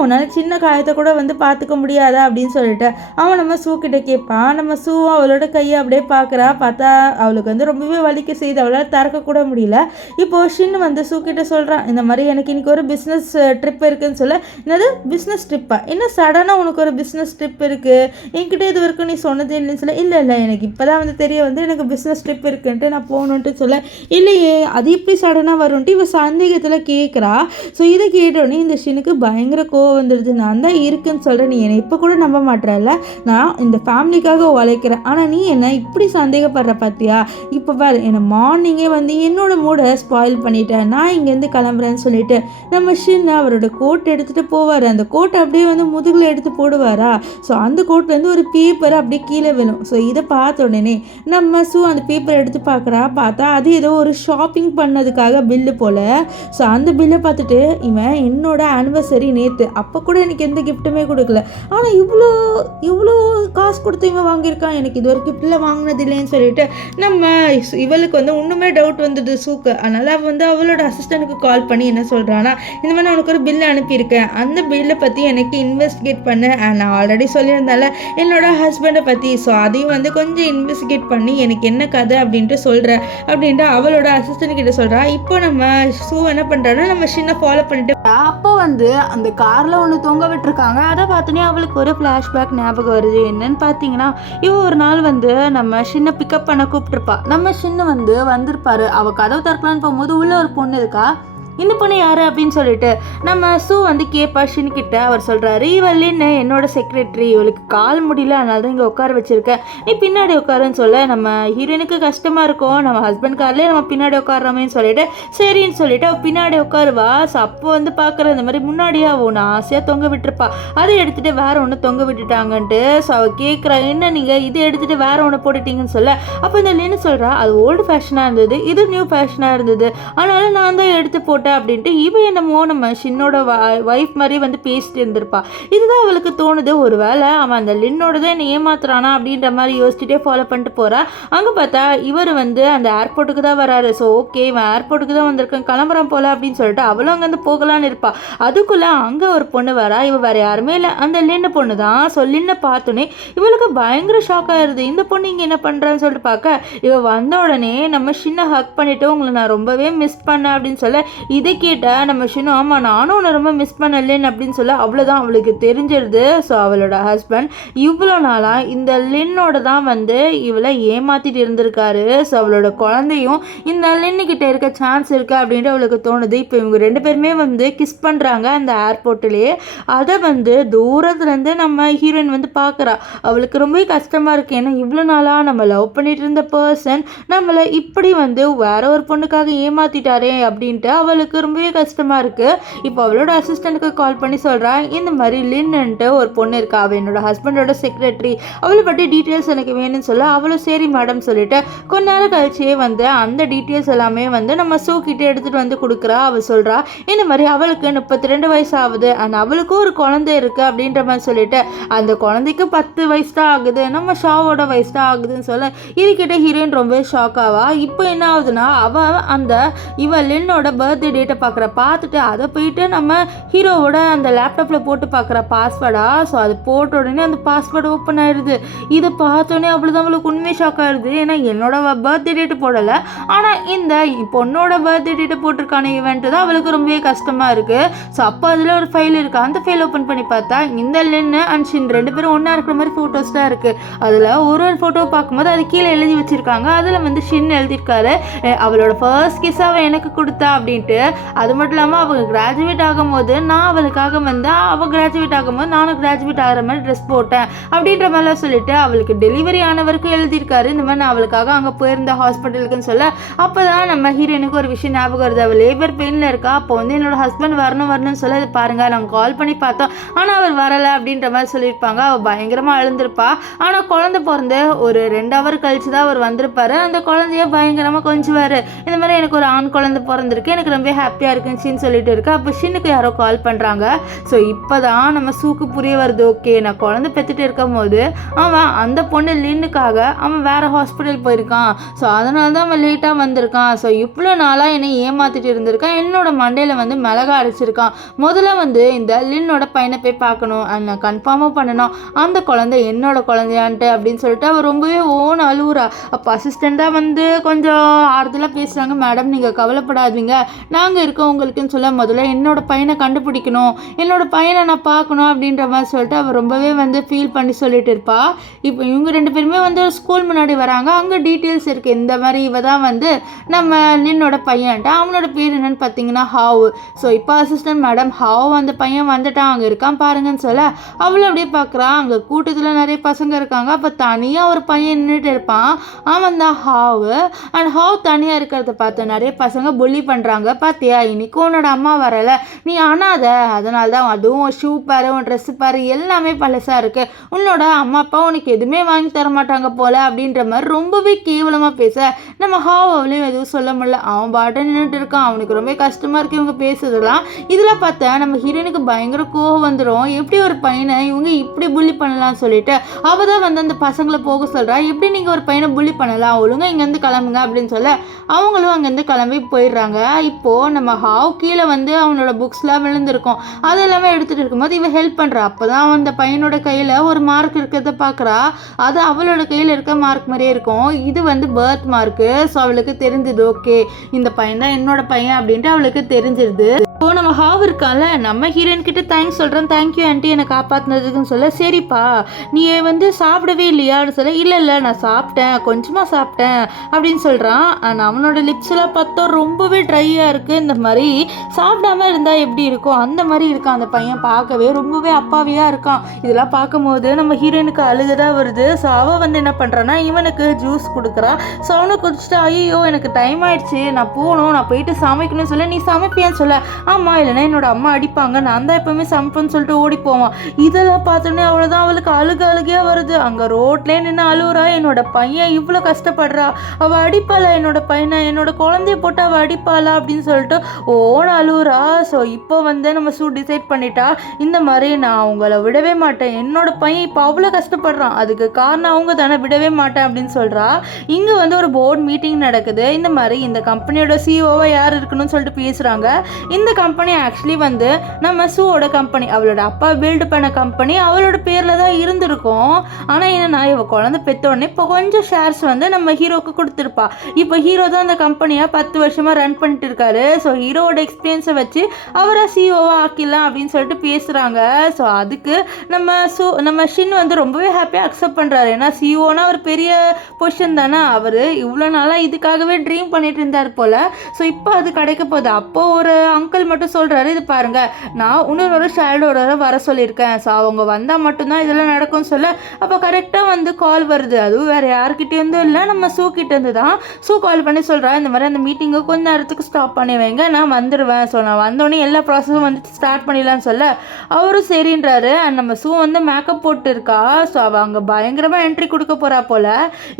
உன்னால் சின்ன காயத்தை கூட வந்து பார்த்துக்க முடியாதா அப்படின்னு சொல்லிட்டு அவன் நம்ம சூ கிட்ட கேட்பான். நம்ம சூ அவளோட கையை அப்படியே பார்க்குறா. பார்த்தா அவளுக்கு வந்து ரொம்பவே வலிக்க செய்து அவளால் திறக்க கூட முடியல. இப்போது ஷின் வந்து சூ கிட்ட சொல்கிறான், இந்த மாதிரி எனக்கு இன்னைக்கு ஒரு பிஸ்னஸ் ட்ரிப் இருக்குன்னு சொல்ல. என்னது பிஸ்னஸ் ட்ரிப்பா? என்ன சடனாக உனக்கு ஒரு பிஸ்னஸ் ட்ரிப் இருக்குது, என்கிட்ட இது வரைக்கும் நீ சொன்னது இல்லைன்னு சொல்ல. இல்லை எனக்கு இப்போ தான் வந்து தெரிய வந்து எனக்கு பிஸ்னஸ் ட்ரிப் இருக்குன்ட்டு நான் போகணுன்ட்டு சொல்ல. இல்லையே அது எப்படி சடனாக வரும்ன்ட்டு இவள் சந்தேகத்தில் கேட்குறா. ஸோ இதை கேட்டோடனே இந்த ஷினுக்கு பயங்கர கோவம் வந்துடுது. நான் தான் இருக்குன்னு சொல்கிறேன், நீ என்னை இப்போ கூட நம்ப மாட்டேறல, நான் இந்த ஃபேமிலிக்காக உழைக்கிறேன், ஆனால் நீ என்ன இப்படி சந்தேகப்படுற பார்த்தியா? இப்போ பாரு என்னை மார்னிங்கே வந்து என்னோட மூடை ஸ்பாயில் பண்ணிட்டேன், நான் இங்கேருந்து கிளம்புறேன்னு சொல்லிட்டு நம்ம ஷின் அவரோட கோட் எடுத்துகிட்டு போவார். அந்த கோட்டை அப்படியே வந்து முதுகில் எடுத்து போடுவாரா. ஸோ அந்த கோட்லேருந்து ஒரு பேப்பர் அப்படியே கீழே விழும். ஸோ இதை பார்த்த உடனே நம்ம சூ அந்த பேப்பரை எடுத்து பார்க்குறா. பார்த்தா அது ஏதோ ஒரு ஷாப்பிங் பண்ணதுக்காக பில்லு போல். ஸோ அந்த பில்லை பார்த்துட்டு இவன் என்னோட ஆனிவர்சரி நேற்று, அப்போ கூட எனக்கு எந்த கிஃப்ட்டுமே கொடுக்கல, ஆனால் இவ்வளோ காசு கொடுத்து இவன் வாங்கியிருக்கான், எனக்கு இது ஒரு கிஃப்டில் வாங்கினது இல்லைன்னு சொல்லிட்டு நம்ம இவளுக்கு வந்து இன்னுமே டவுட் வந்தது சூக்கு. அதனால் அவள் வந்து அவளோட அசிஸ்டண்ட்டுக்கு கால் பண்ணி என்ன சொல்கிறான்னா, இந்த மாதிரி நான் உனக்கு ஒரு பில்லு அனுப்பியிருக்கேன், அந்த பில்லை பற்றி எனக்கு இன்வெஸ்டிகேட் பண்ணு, நான் ஆல்ரெடி சொல்லியிருந்தால என்னோட ஹஸ்பண்டை பற்றி, ஸோ அதையும் வந்து கொஞ்சம் இன்வெஸ்டிகேட் பண்ணி எனக்கு என்ன கதை அப்படின்ட்டு சொல்கிறேன் அப்படின்ட்டு அவளோட அசிஸ்டன்ட் கிட்ட சொல்கிறா. இப்போ நம்ம சூ என்ன பண்ணுறான்னா நம்ம ஷின்னை ஃபாலோ பண்ணிட்டு அப்போ வந்து அந்த காரில் ஒன்று தொங்க விட்டுருக்காங்க. அதை பார்த்தோன்னே அவளுக்கு ஒரு ஃப்ளாஷ்பேக் ஞாபகம் வருது. என்னன்னு பார்த்தீங்கன்னா இவ ஒரு நாள் வந்து நம்ம ஷின்னை பிக்கப் பண்ண கூப்பிட்டுருப்பா. நம்ம ஷின்னு வந்து வந்திருப்பாரு. அவள் கதவு திறக்கலான்னு போகும்போது உள்ள ஒரு பொண்ணு இருக்கா. இந்த பொண்ணு யார் அப்படின்னு சொல்லிட்டு நம்ம சூ வந்து கேட்பா ஷின்கிட்ட. அவர் சொல்கிறாரு, இவள்லின்னு என்னோட செக்ரட்டரி, இவளுக்கு கால் முடியல அதனால தான் இங்கே உட்கார வச்சுருக்கேன், நீ பின்னாடி உட்காருன்னு சொல்ல. நம்ம ஹீரோயினுக்கு கஷ்டமாக இருக்கும், நம்ம ஹஸ்பண்ட் கார்லேயே நம்ம பின்னாடி உட்காரோமேன்னு சொல்லிட்டு சரின்னு சொல்லிட்டு அவள் பின்னாடி உட்காருவா. ஸோ அப்போ வந்து பார்க்குற இந்த மாதிரி முன்னாடியே அவள் ஒன்று ஆசையாக தொங்க விட்டுருப்பா. அதை எடுத்துகிட்டு வேற ஒன்று தொங்க விட்டுட்டாங்கன்ட்டு. ஸோ அவள் கேட்குறா, என்ன நீங்கள் இதை எடுத்துகிட்டு வேற ஒன்று போட்டுட்டீங்கன்னு சொல்ல. அப்போ இந்த லின்னு சொல்கிறா, அது ஓல்டு ஃபேஷனாக இருந்தது, இது நியூ ஃபேஷனாக இருந்தது, அதனால நான் தான் எடுத்து போட்டேன் அப்படின்ட்டு. இவ என்னமோ நம்ம ஷின்னோட வைஃப் மாதிரி வந்து பேசிட்டு இருந்திருப்பா. இதுதான் அவளுக்கு தோணுது, ஒரு வேளை அவன் அந்த லின்னோட தான் என்னை ஏமாத்துறானா அப்படின்ற மாதிரி யோசிச்சுட்டே ஃபாலோ பண்ணிட்டு போறா. அங்கே பார்த்தா இவர் வந்து அந்த ஏர்போர்ட்டுக்கு தான் வராரு. ஸோ ஓகே இவன் ஏர்போர்ட்டுக்கு தான் வந்திருக்கேன், கிளம்புறான் போல அப்படின்னு சொல்லிட்டு அவளும் அங்கேருந்து போகலான்னு இருப்பா. அதுக்குள்ள அங்கே ஒரு பொண்ணு வரா. இவ வேற யாருமே இல்லை, அந்த லின்னு பொண்ணு தான். ஸோ லின்னை பார்த்தோன்னே இவளுக்கு பயங்கர ஷாக் ஆயிருது. இந்த பொண்ணு இங்கே என்ன பண்ணுறான்னு சொல்லிட்டு பார்க்க இவ வந்த உடனே நம்ம ஷின்னை ஹக் பண்ணிட்டு உங்களை நான் ரொம்பவே மிஸ் பண்ணேன் அப்படின்னு சொல்ல. இதை கேட்டால் நம்ம ஷின்னு, ஆமாம் நானும் உன்னை ரொம்ப மிஸ் பண்ணலேன்னு அப்படின்னு சொல்ல. அவ்வளோதான் அவளுக்கு தெரிஞ்சிருது. ஸோ அவளோட ஹஸ்பண்ட் இவ்வளோ நாளாக இந்த லின்னோட தான் வந்து இவளை ஏமாற்றிட்டு இருந்திருக்காரு. ஸோ அவளோட குழந்தையும் இந்த லின்னுக்கிட்ட இருக்க சான்ஸ் இருக்குது அப்படின்ட்டு அவளுக்கு தோணுது. இப்போ இவங்க 2 பேருமே வந்து கிஸ் பண்ணுறாங்க அந்த ஏர்போர்ட்லேயே. அதை வந்து தூரத்துலேருந்து நம்ம ஹீரோயின் வந்து பார்க்குறா. அவளுக்கு ரொம்பவே கஷ்டமாக இருக்குது. ஏன்னா இவ்வளோ நாளாக நம்ம லவ் பண்ணிட்டு இருந்த பர்சன் நம்மளை இப்படி வந்து வேற ஒரு பொண்ணுக்காக ஏமாற்றிட்டாரே அப்படின்ட்டு அவளுக்கு ரொம்பவே கஷ்டமாக இருக்குது. இப்போ அவளோட அசிஸ்டண்ட்டுக்கு கால் பண்ணி சொல்கிறா, இந்த மாதிரி லின்னுன்ட்டு ஒரு பொண்ணு இருக்கா, அவள் என்னோட ஹஸ்பண்டோட செக்ரட்டரி, அவளை பற்றி டீட்டெயில்ஸ் எனக்கு வேணும்னு சொல்ல. அவளும் சரி மேடம் சொல்லிட்டு கொஞ்ச நேரம் கழிச்சே வந்து அந்த டீட்டெயில்ஸ் எல்லாமே வந்து நம்ம சூ கிட்ட எடுத்துகிட்டு வந்து கொடுக்குறா. அவள் சொல்கிறா, இந்த மாதிரி அவளுக்கு 32 வயசு ஆகுது அண்ட் அவளுக்கும் ஒரு குழந்தை இருக்குது அப்படின்ற மாதிரி சொல்லிட்டு அந்த குழந்தைக்கு 10 வயசு தான் ஆகுது, நம்ம ஷாவோட வயசு தான் ஆகுதுன்னு சொல்ல. இதுக்கிட்ட ஹீரோயின் ரொம்பவே ஷாக் ஆவா. இப்போ என்ன ஆகுதுன்னா அவள் அந்த இவள் லின்னோட பர்த்டே டேட்டை பார்த்துட்டு அதை போயிட்டு நம்ம ஹீரோவோட அந்த லேப்டாப்பில் போட்டு பார்க்குற பாஸ்வேர்டா. ஸோ அது போட்ட உடனே அந்த பாஸ்வேர்டு ஓப்பன் ஆயிடுது. இதை பார்த்தோன்னே அவ்வளோதான் அவளுக்கு உண்மை ஷாக் ஆயிடுது. ஏன்னா என்னோட பர்த்டே டேட்டு போடலை, ஆனால் இந்த பொண்ணோட பர்த்டே டேட்டை போட்டிருக்கான ஈவெண்ட்டு தான் அவளுக்கு ரொம்பவே கஷ்டமாக இருக்குது. ஸோ அப்போ அதில் ஒரு ஃபைல் இருக்குது. அந்த ஃபைல் ஓப்பன் பண்ணி பார்த்தா இந்த லின்னு அண்ட் ஷின் 2 பேரும் ஒன்றா இருக்கிற மாதிரி ஃபோட்டோஸ் தான் இருக்குது. அதில் ஒரு ஃபோட்டோ பார்க்கும்போது அது கீழே எழுதி வச்சுருக்காங்க. அதில் வந்து ஷின் எழுதியிருக்காரு, அவளோட ஃபர்ஸ்ட் கிஸ் அவள் எனக்கு கொடுத்தா அப்படின்ட்டு. அது மட்டும் இல்லாமல் அவங்க கிராஜுவேட் ஆகும்போது நான் அவளுக்காக வந்து அவள் கிராஜுவேட் ஆகும்போது நானும் கிராஜுவேட் ஆகிற மாதிரி ட்ரெஸ் போட்டேன் அப்படின்ற மாதிரிலாம் சொல்லிட்டு அவளுக்கு டெலிவரி ஆனவருக்கும் எழுதியிருக்காரு. இந்த மாதிரி நான் அவளுக்காக அங்கே போயிருந்த ஹாஸ்பிட்டலுக்குன்னு சொல்ல அப்போ தான் நம்ம ஹீரோயினுக்கு ஒரு விஷயம் ஞாபகம் வருது. அவள் லேபர் பெயினில் இருக்கா. அப்போ வந்து என்னோட ஹஸ்பண்ட் வரணும்னு சொல்ல இது பாருங்கள் நாங்கள் கால் பண்ணி பார்த்தோம் ஆனால் அவர் வரலை அப்படின்ற மாதிரி சொல்லியிருப்பாங்க. அவள் பயங்கரமாக அழுந்திருப்பா. ஆனால் குழந்தை பிறந்து ஒரு 2 ஹவர் கழிச்சு தான் அவர் வந்திருப்பாரு. அந்த குழந்தைய பயங்கரமாக கொஞ்சுவார். இந்த மாதிரி எனக்கு ஒரு ஆண் குழந்தை பிறந்திருக்கு, எனக்கு ரொம்ப ஹாப்பியாக இருக்குன்னு சொல்லிட்டு இருக்கு. அப்போ ஷின்னுக்கு யாரோ கால் பண்ணுறாங்க. ஸோ இப்போ தான் நம்ம சூக்கு புரிய வருது. ஓகே, நான் குழந்தை பெற்றுட்டு இருக்கும் போது அவன் அந்த பொண்ணு லின்னுக்காக அவன் வேறு ஹாஸ்பிட்டல் போயிருக்கான். ஸோ அதனால தான் அவன் லேட்டாக வந்திருக்கான். ஸோ இவ்வளோ நாளாக என்னை ஏமாற்றிட்டு இருந்திருக்கான். என்னோட மண்டையில் வந்து மிளகா அரைச்சிருக்கான். முதல்ல வந்து இந்த லின்னோட பையனை போய் பார்க்கணும், நான் கன்ஃபார்மாக பண்ணணும் அந்த குழந்தை என்னோட குழந்தையான்ட்டு அப்படின்னு சொல்லிட்டு அவள் ரொம்பவே ஓன் அழுவுறா. அப்போ அசிஸ்டண்ட்டாக வந்து கொஞ்சம் ஆறுதலாக பேசுகிறாங்க. மேடம் நீங்கள் கவலைப்படாதீங்க, நாங்கள் இருக்கோம் உங்களுக்குன்னு சொல்ல முதல்ல என்னோட பையனை கண்டுபிடிக்கணும், என்னோட பையனை நான் பார்க்கணும் அப்படின்ற மாதிரி சொல்லிட்டு அவள் ரொம்பவே வந்து ஃபீல் பண்ணி சொல்லிட்டு இருப்பா. இப்போ இவங்க 2 பேருமே வந்து ஸ்கூல் முன்னாடி வராங்க. அங்கே டீட்டெயில்ஸ் இருக்குது. இந்த மாதிரி இவ தான் வந்து நம்ம லின்னோட பையன்ட்டு, அவனோட பேர் என்னன்னு பார்த்தீங்கன்னா ஹாவ். ஸோ இப்போ அசிஸ்டன்ட் மேடம் ஹாவ் அந்த பையன் வந்துட்டான், அங்கே இருக்கான் பாருங்கன்னு சொல்ல அவளும் அப்படியே பார்க்குறான். அங்கே கூட்டத்தில் நிறைய பசங்க இருக்காங்க. அப்போ தனியாக ஒரு பையன் நின்றுட்டு இருப்பான், அவன் தான் ஹாவ். அண்ட் ஹாவ் தனியாக இருக்கிறத பார்த்து நிறைய பசங்க புள்ளி பண்ணுறாங்க. பார்த்தியா இன்னைக்கு உன்னோட அம்மா வரலை, நீ அனாத, அதனால தான் அதுவும் ஷூ பாரு உன் ட்ரெஸ்ஸு பாரு எல்லாமே பழசாக இருக்குது, உன்னோட அம்மா அப்பா உனக்கு எதுவுமே வாங்கி தர மாட்டாங்க போல அப்படின்ற மாதிரி ரொம்பவே கேவலமாக பேச நம்ம ஹாவ் அவளையும் எதுவும் சொல்ல முடியல. அவன் பாட்டை நின்றுட்டு இருக்கான். அவனுக்கு ரொம்ப கஷ்டமாக இருக்குது இவங்க பேசுறதுலாம். இதில் பார்த்தா நம்ம ஹீரோனுக்கு பயங்கர கோவம் வந்துடும். எப்படி ஒரு பையனை இவங்க இப்படி புள்ளி பண்ணலாம்னு சொல்லிட்டு அவள் தான் வந்து அந்த பசங்களை போக சொல்கிறா. எப்படி நீங்கள் ஒரு பையனை புள்ளி பண்ணலாம், ஒழுங்காக இங்கேருந்து கிளம்புங்க அப்படின்னு சொல்ல அவங்களும் அங்கேருந்து கிளம்பி போயிடுறாங்க. இப்போது நம்ம ஹாவ் கீழே வந்து அவனோட புக்ஸ்லாம் விழுந்திருக்கும், அது எல்லாமே எடுத்துகிட்டு இருக்கும்போது இவன் ஹெல்ப் பண்ணுறா. அப்போ தான் அந்த பையனோட கையில் ஒரு மார்க் இருக்கிறத பார்க்குறா. அது அவளோட கையில் இருக்க மார்க் மாதிரியே இருக்கும். இது வந்து பர்த் மார்க்கு. ஸோ அவளுக்கு தெரிஞ்சுது, ஓகே இந்த பையன் தான் என்னோட பையன் அப்படின்ட்டு அவளுக்கு தெரிஞ்சிருது. இப்போ நம்ம ஹாவ் இருக்கால, நம்ம ஹீரோயின் கிட்ட தேங்க்ஸ் சொல்கிறேன், தேங்க்யூ ஆண்டி என்னை காப்பாற்றினதுக்குன்னு சொல்ல, சரிப்பா நீ வந்து சாப்பிடவே இல்லையான்னு சொல்ல, இல்லை நான் சாப்பிட்டேன், கொஞ்சமாக சாப்பிட்டேன் அப்படின்னு சொல்கிறான். ஆனால் அவனோட லிப்ஸ்லாம் பார்த்தா ரொம்பவே ட்ரையாக இருக்குது. இந்த மாதிரி சாப்பிடாம இருந்தால் எப்படி இருக்கும் அந்த மாதிரி இருக்கான் அந்த பையன். பார்க்கவே ரொம்பவே அப்பாவியாக இருக்கான். இதெல்லாம் பார்க்கும்போது நம்ம ஹீரோயினுக்கு அழுகதான் வருது. ஸோ அவள் வந்து என்ன பண்ணுறான்னா இவனுக்கு ஜூஸ் கொடுக்குறா. ஸோ அவனை குடிச்சிட்டு ஐயோ எனக்கு டைம் ஆயிடுச்சு, நான் போகணும், நான் போயிட்டு சமைக்கணும்னு சொல்ல, நீ சமைப்பியான்னு சொல்ல, ஆமாம் இல்லைன்னா என்னோட அம்மா அடிப்பாங்க, நான் தான் எப்பவுமே சமைப்பேன்னு சொல்லிட்டு ஓடி போவான். இதெல்லாம் பார்த்தோன்னே அவ்வளோதான் அவளுக்கு அழுகையாக வருது. அங்கே ரோட்லேயே நின்று அழுவுறா. என்னோட பையன் இவ்வளோ கஷ்டப்படுறா, அவள் அடிப்பாளா என்னோட பையனை, என்னோட குழந்தைய போட்டு அவள் அடிப்பாளா அப்படின்னு சொல்லிட்டு ஓன அழுவுறா. ஸோ இப்போ வந்து நம்ம டிசைட் பண்ணிட்டா, இந்த மாதிரி நான் அவங்கள விடவே மாட்டேன், என்னோட பையன் இப்போ அவ்வளோ கஷ்டப்படுறான், அதுக்கு காரணம் அவங்க தானே, விடவே மாட்டேன் அப்படின்னு சொல்கிறா. இங்கே வந்து ஒரு போர்ட் மீட்டிங் நடக்குது. இந்த மாதிரி இந்த கம்பெனியோட சிஓவை யார் இருக்கணும்னு சொல்லிட்டு பேசுகிறாங்க. இந்த கம்பெனி ஆக்சுவலி வந்து நம்ம சூவோட கம்பெனி, அவளோட அப்பா பில்டு பண்ண கம்பெனி, அவளோட பேரில் தான் இருந்திருக்கும். ஆனால் என்னன்னா இவ குழந்தை பெற்றோடனே இப்போ கொஞ்சம் ஷேர்ஸ் வந்து நம்ம ஹீரோக்கு கொடுத்துருப்பா. இப்போ ஹீரோ தான் அந்த கம்பெனியை 10 வருஷமாக ரன் பண்ணிட்டு இருக்காரு. ஸோ ஹீரோவோட எக்ஸ்பீரியன்ஸை வச்சு அவரை சிஓவாக ஆக்கிடலாம் அப்படின்னு சொல்லிட்டு பேசுகிறாங்க. ஸோ அதுக்கு நம்ம ஷின் வந்து ரொம்பவே ஹாப்பியாக அக்செப்ட் பண்ணுறாரு. ஏன்னா சிஓனா ஒரு பெரிய பொசிஷன் தானே, அவர் இவ்வளோ நாளாக இதுக்காகவே ட்ரீம் பண்ணிட்டு இருந்தார் போல். ஸோ இப்போ அது கிடைக்க போகுது. அப்போது ஒரு அங்கிள் மட்டும் சொல்கிறாரு, இது பாருங்க நான் இன்னொரு ஷேடோட வர சொல்லியிருக்கேன், ஸோ அவங்க வந்தால் மட்டும்தான் இதெல்லாம் நடக்கும்னு சொல்ல, அப்போ கரெக்டாக வந்து கால் வருது. அதுவும் வேறு யார்கிட்டேருந்து இல்லை, நம்ம சூ கிட்டேருந்து தான். சூ கால் பண்ணி சொல்கிறா, இந்த மாதிரி அந்த மீட்டிங்கை கொஞ்ச நேரத்துக்கு ஸ்டாப் பண்ணி வைங்க, நான் வந்துடுவேன், ஸோ நான் வந்தோடனே எல்லா ப்ராசஸும் வந்து ஸ்டார்ட் பண்ணிடலான்னு சொல்ல அவரும் சரின்றாரு. அண்ட் நம்ம சூ வந்து மேக்கப் போட்டு இருக்கா. ஸோ அவள் அங்கே பயங்கரமாக என்ட்ரி கொடுக்க போகிறா போல்.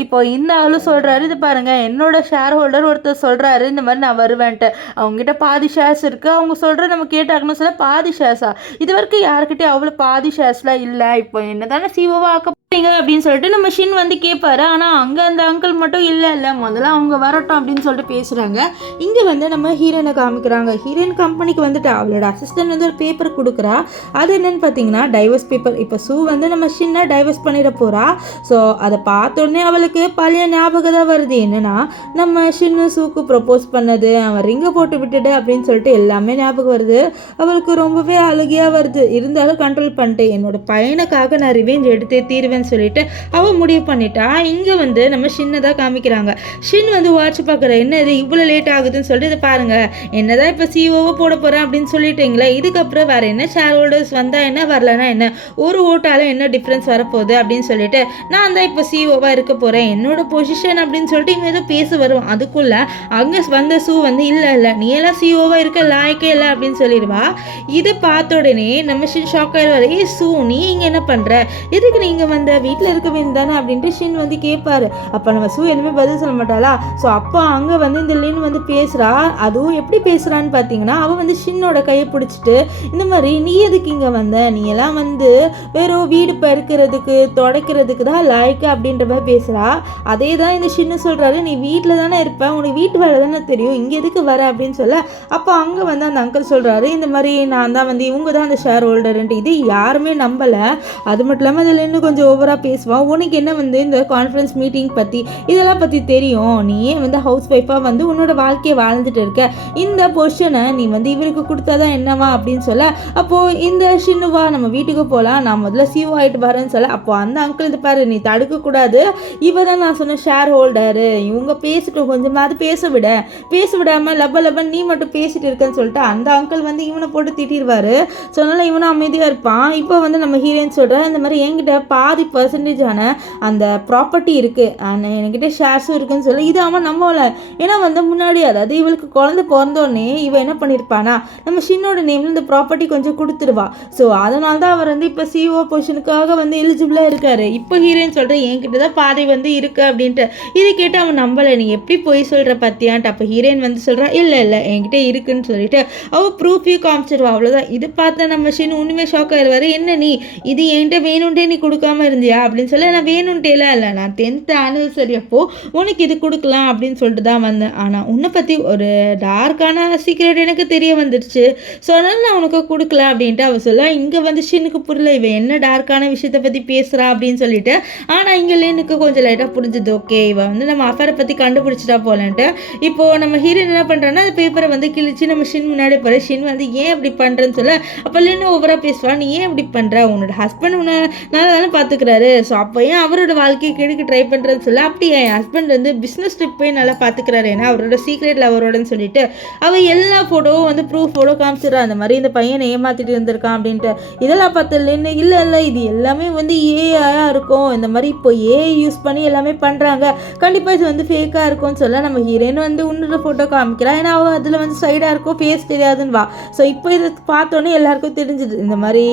இப்போ இந்த ஆளும் சொல்கிறாரு, இது பாருங்கள் என்னோட ஷேர் ஹோல்டர் ஒருத்தர் சொல்கிறாரு இந்த மாதிரி நான் வருவேன்ட்டு, அவங்ககிட்ட பாதி ஷேர்ஸ் இருக்குது, அவங்க சொல்கிற நம்ம கேட்டாக்கணும் சொல்ல, பாதி ஷேர்ஸா, இது வரைக்கும் யாருக்கிட்டே அவ்வளோ பாதி ஷேர்ஸ்லாம் இல்லை, இப்போ என்ன தானே சிஓவா ஆக்க அப்படின்னு சொல்லிட்டு நம்ம ஷின் வந்து கேட்பாரு. ஆனால் அங்கே அந்த அங்கிள் மட்டும் இல்லை முதல்ல அவங்க வரட்டும் அப்படின்னு சொல்லிட்டு பேசுகிறாங்க. இங்கே வந்து நம்ம ஹீரோயினை காமிக்கிறாங்க. ஹீரோயின் கம்பெனிக்கு வந்துட்டு அவளோட அசிஸ்டன்ட் வந்து ஒரு பேப்பர் கொடுக்குறா. அது என்னன்னு பார்த்தீங்கன்னா டைவர்ஸ் பேப்பர். இப்போ சூ வந்து நம்ம ஷின்னை டைவர்ஸ் பண்ணிட போகிறா. ஸோ அதை பார்த்தோன்னே அவளுக்கு பழைய ஞாபகம் தான் வருது. என்னன்னா நம்ம ஷின்னு சூக்கு ப்ரப்போஸ் பண்ணது, அவன் ரிங்கை போட்டு விட்டுடு அப்படின்னு சொல்லிட்டு எல்லாமே ஞாபகம் வருது. அவளுக்கு ரொம்பவே அழுகையாக வருது. இருந்தாலும் கண்ட்ரோல் பண்ணிட்டு என்னோட பையனுக்காக நான் ரிவெஞ்ச் எடுத்தே தீருவேன் பண்ணலான்னு சொல்லிட்டு அவள் முடிவு பண்ணிட்டா. இங்கே வந்து நம்ம ஷின்னை தான் காமிக்கிறாங்க. ஷின் வந்து வாட்ச் பார்க்குற, என்ன இது இவ்வளோ லேட் ஆகுதுன்னு சொல்லிட்டு இதை பாருங்கள், என்னதான் இப்போ சிஓவை போட போகிறேன் அப்படின்னு சொல்லிட்டீங்களே, இதுக்கப்புறம் வேறு என்ன ஷேர் ஹோல்டர்ஸ் வந்தால் என்ன வரலன்னா என்ன, ஒரு ஓட்டால் என்ன டிஃப்ரென்ஸ் வரப்போகுது அப்படின்னு சொல்லிட்டு நான் தான் இப்போ சிஓவாக இருக்க போகிறேன், என்னோட பொசிஷன் அப்படின்னு சொல்லிட்டு இவன் ஏதோ பேச வருவான். அதுக்குள்ளே அங்கே வந்த சூ வந்து இல்லை நீ எல்லாம் சிஓவாக இருக்க லாய்க்கே இல்லை அப்படின்னு சொல்லிடுவா. இதை பார்த்த உடனே நம்ம ஷின் ஷாக் ஆயிடுவார். ஏ சூ, நீ இங்கே என்ன பண்ணுற, எதுக்கு நீங்கள் வந்த, வீட்டில் இருக்க வேண்டியதானே அப்படின்ட்டு ஷின் வந்து கேட்பாரு. அப்போ நம்ம சூ எதுவுமே பதில் சொல்ல மாட்டாளா. ஸோ அப்போ அங்கே வந்து இந்த லின் வந்து பேசுகிறா. அதுவும் எப்படி பேசுகிறான்னு பார்த்தீங்கன்னா, அவள் வந்து ஷின்னோட கையை பிடிச்சிட்டு இந்த மாதிரி, நீ எதுக்கு இங்கே வந்த, நீ எல்லாம் வந்து வெறும் வீடு பெருக்கிறதுக்கு துடைக்கிறதுக்கு தான் லாய்க்கு அப்படின்ற மாதிரி பேசுகிறா. அதே தான் இந்த ஷின்னு சொல்கிறாரு, நீ வீட்டில் தானே இருப்ப, உனக்கு வீட்டு வேலை தானே தெரியும், இங்கே எதுக்கு வர அப்படின்னு சொல்ல. அப்போ அங்கே வந்து அந்த அங்கிள் சொல்கிறாரு, இந்த மாதிரி நான் தான் வந்து இவங்க தான் அந்த ஷேர் ஹோல்டர்ன்ட்டு. இது யாருமே நம்பலை. அது மட்டும் இல்லாமல் அதில் இன்னும் கொஞ்சம் ஓவராக பேசுவான். உனக்கு என்ன வந்து இந்த கான்ஃபரன்ஸ் மீட்டிங் பற்றி இதெல்லாம் பற்றி தெரியும், நீ வந்து ஹவுஸ் ஒய்ஃபாக வந்து உன்னோட வாழ்க்கையை வாழ்ந்துட்டு இருக்க, இந்த பொசிஷனை நீ வந்து இவருக்கு கொடுத்தாதான் என்னவா அப்படின்னு சொல்ல. அப்போது இந்த ஷின்னுவா நம்ம வீட்டுக்கு போகலாம், நான் முதல்ல சிஓ ஆகிட்டு வரேன்னு சொல்ல. அப்போ அந்த அங்கிள் இது பாரு, நீ தடுக்கக்கூடாது, இவ தான் நான் சொன்ன ஷேர் ஹோல்டரு, இவங்க பேசிட்டோம் கொஞ்சமாவது பேச விடாமல் லப்பன் நீ மட்டும் பேசிட்டு இருக்கேன்னு சொல்லிட்டு அந்த அங்கிள் வந்து இவனை போட்டு திட்டிடுவார். ஸோ அதனால் இவனும் அமைதியாக இருப்பான். இப்போ வந்து நம்ம ஹீரோயின் சொல்கிற, இந்த மாதிரி என்கிட்ட பாதி பர்சன்டேஜான அந்த ப்ராப்பர்ட்டி இருக்குது, என்கிட்ட ஷேர்ஸும் இருக்குன்னு சொல்லி. இது அவன் நம்மள, ஏன்னா வந்து முன்னாடி அதாவது இவளுக்கு குழந்தை பிறந்தோடனே இவன் என்ன பண்ணியிருப்பானா, நம்ம ஷின்னோட நேமில் இந்த ப்ராப்பர்ட்டி கொஞ்சம் கொடுத்துருவா. ஸோ அதனால தான் அவர் வந்து இப்போ சிஓ பொசிஷனுக்காக வந்து எலிஜிபிளாக இருக்காரு. இப்போ ஹீரோயின் சொல்கிற, என்கிட்ட தான் பாதை வந்து இருக்குது அப்படின்ட்டு. இது கேட்டு அவன் நம்பலை, நீ எப்படி போய் சொல்கிற பத்தியான்ட்டு. அப்போ ஹீரோயின் வந்து சொல்கிறா, இல்லை என்கிட்ட இருக்குன்னு சொல்லிட்டு அவள் ப்ரூஃபையும் காமிச்சிருவா. அவ்வளோதான். இது பார்த்தா நம்ம ஷின் உண்மையே ஷாக் ஆயிடுவார். என்ன நீ இது என்கிட்ட வேணும்ட்டே நீ கொடுக்காம இருந்தியா அப்படின்னு சொல்ல. நான் வேணும்ட்டேலாம் இல்லை, நான் 10th anniversary அப்போ உனக்கு இது கொடுக்கலாம் அப்படின்னு சொல்லிட்டு தான் வந்தேன். ஆனால் உன்னை பற்றி ஒரு டார்க்கான சீக்ரெட் எனக்கு தெரிய வந்துடுச்சு, ஸோ அதனால் நான் உனக்கு கொடுக்கல அப்படின்ட்டு அவள் சொல்ல. இங்கே வந்து ஷின்னுக்கு புரியல, இவன் என்ன டார்க்கான விஷயத்தை பற்றி பேசுகிறா அப்படின்னு சொல்லிட்டு. ஆனால் இங்கே லினுக்கு கொஞ்சம் லைட்டாக புரிஞ்சுது. ஓகே, இவன் வந்து நம்ம அஃபரை பற்றி கண்டுபிடிச்சிட்டா போலன்ட்டு. இப்போது நம்ம ஹீரோயின் என்ன பண்ணுறான்னா, அந்த பேப்பரை வந்து கிழிச்சு நம்ம ஷின் முன்னாடி போகிற. ஷின் வந்து ஏன் இப்படி பண்ணுறேன்னு சொல்ல. அப்போ லின்னு ஓவராக பேசுவான், நீ ஏன் இப்படி பண்ணுற, உன்னோட ஹஸ்பண்ட் உன்னை நல்லா தானே பார்த்துக்கிறாரு, ஸோ அப்போ ஏன் அவரோட வாழ்க்கையை கெடுக்க ட்ரை பண்ணுறேன்னு சொல்ல. அப்படியே என் ஹஸ்பண்ட் வந்து பிஸ்னஸ் ட்ரிப் போய் நல்லா பார்த்துக்கிறாரு, ஏன்னா அவரோட சீக்ரெட் லவரோடன்னு சொல்லிட்டு அவள் எல்லா ஃபோட்டோவும் வந்து ப்ரூஃபோட காமிச்சிடறா. அந்த மாதிரி இந்த பையனை ஏமாற்றிட்டு இருந்திருக்கான் அப்படின்ட்டு. இதெல்லாம் பார்த்தலேன்னு இல்லை இது எல்லாமே வந்து ஏஐயாக இருக்கும், இந்த மாதிரி இப்போ ஏஐ யூஸ் பண்ணி எல்லாமே பண்ணுறாங்க, கண்டிப்பாக இது வந்து ஃபேக்காக இருக்கும்னு சொல்ல. நம்ம ஹீரோயின் வந்து உன்னோட ஃபோட்டோ காமிக்கிறான், ஏன்னா அவள் அதில் வந்து சைடாக இருக்கும், ஃபேஸ் தெரியாதுன்னு வா. ஸோ இப்போ இதை பார்த்தோன்னே எல்லாருக்கும் தெரிஞ்சுது, இந்த மாதிரி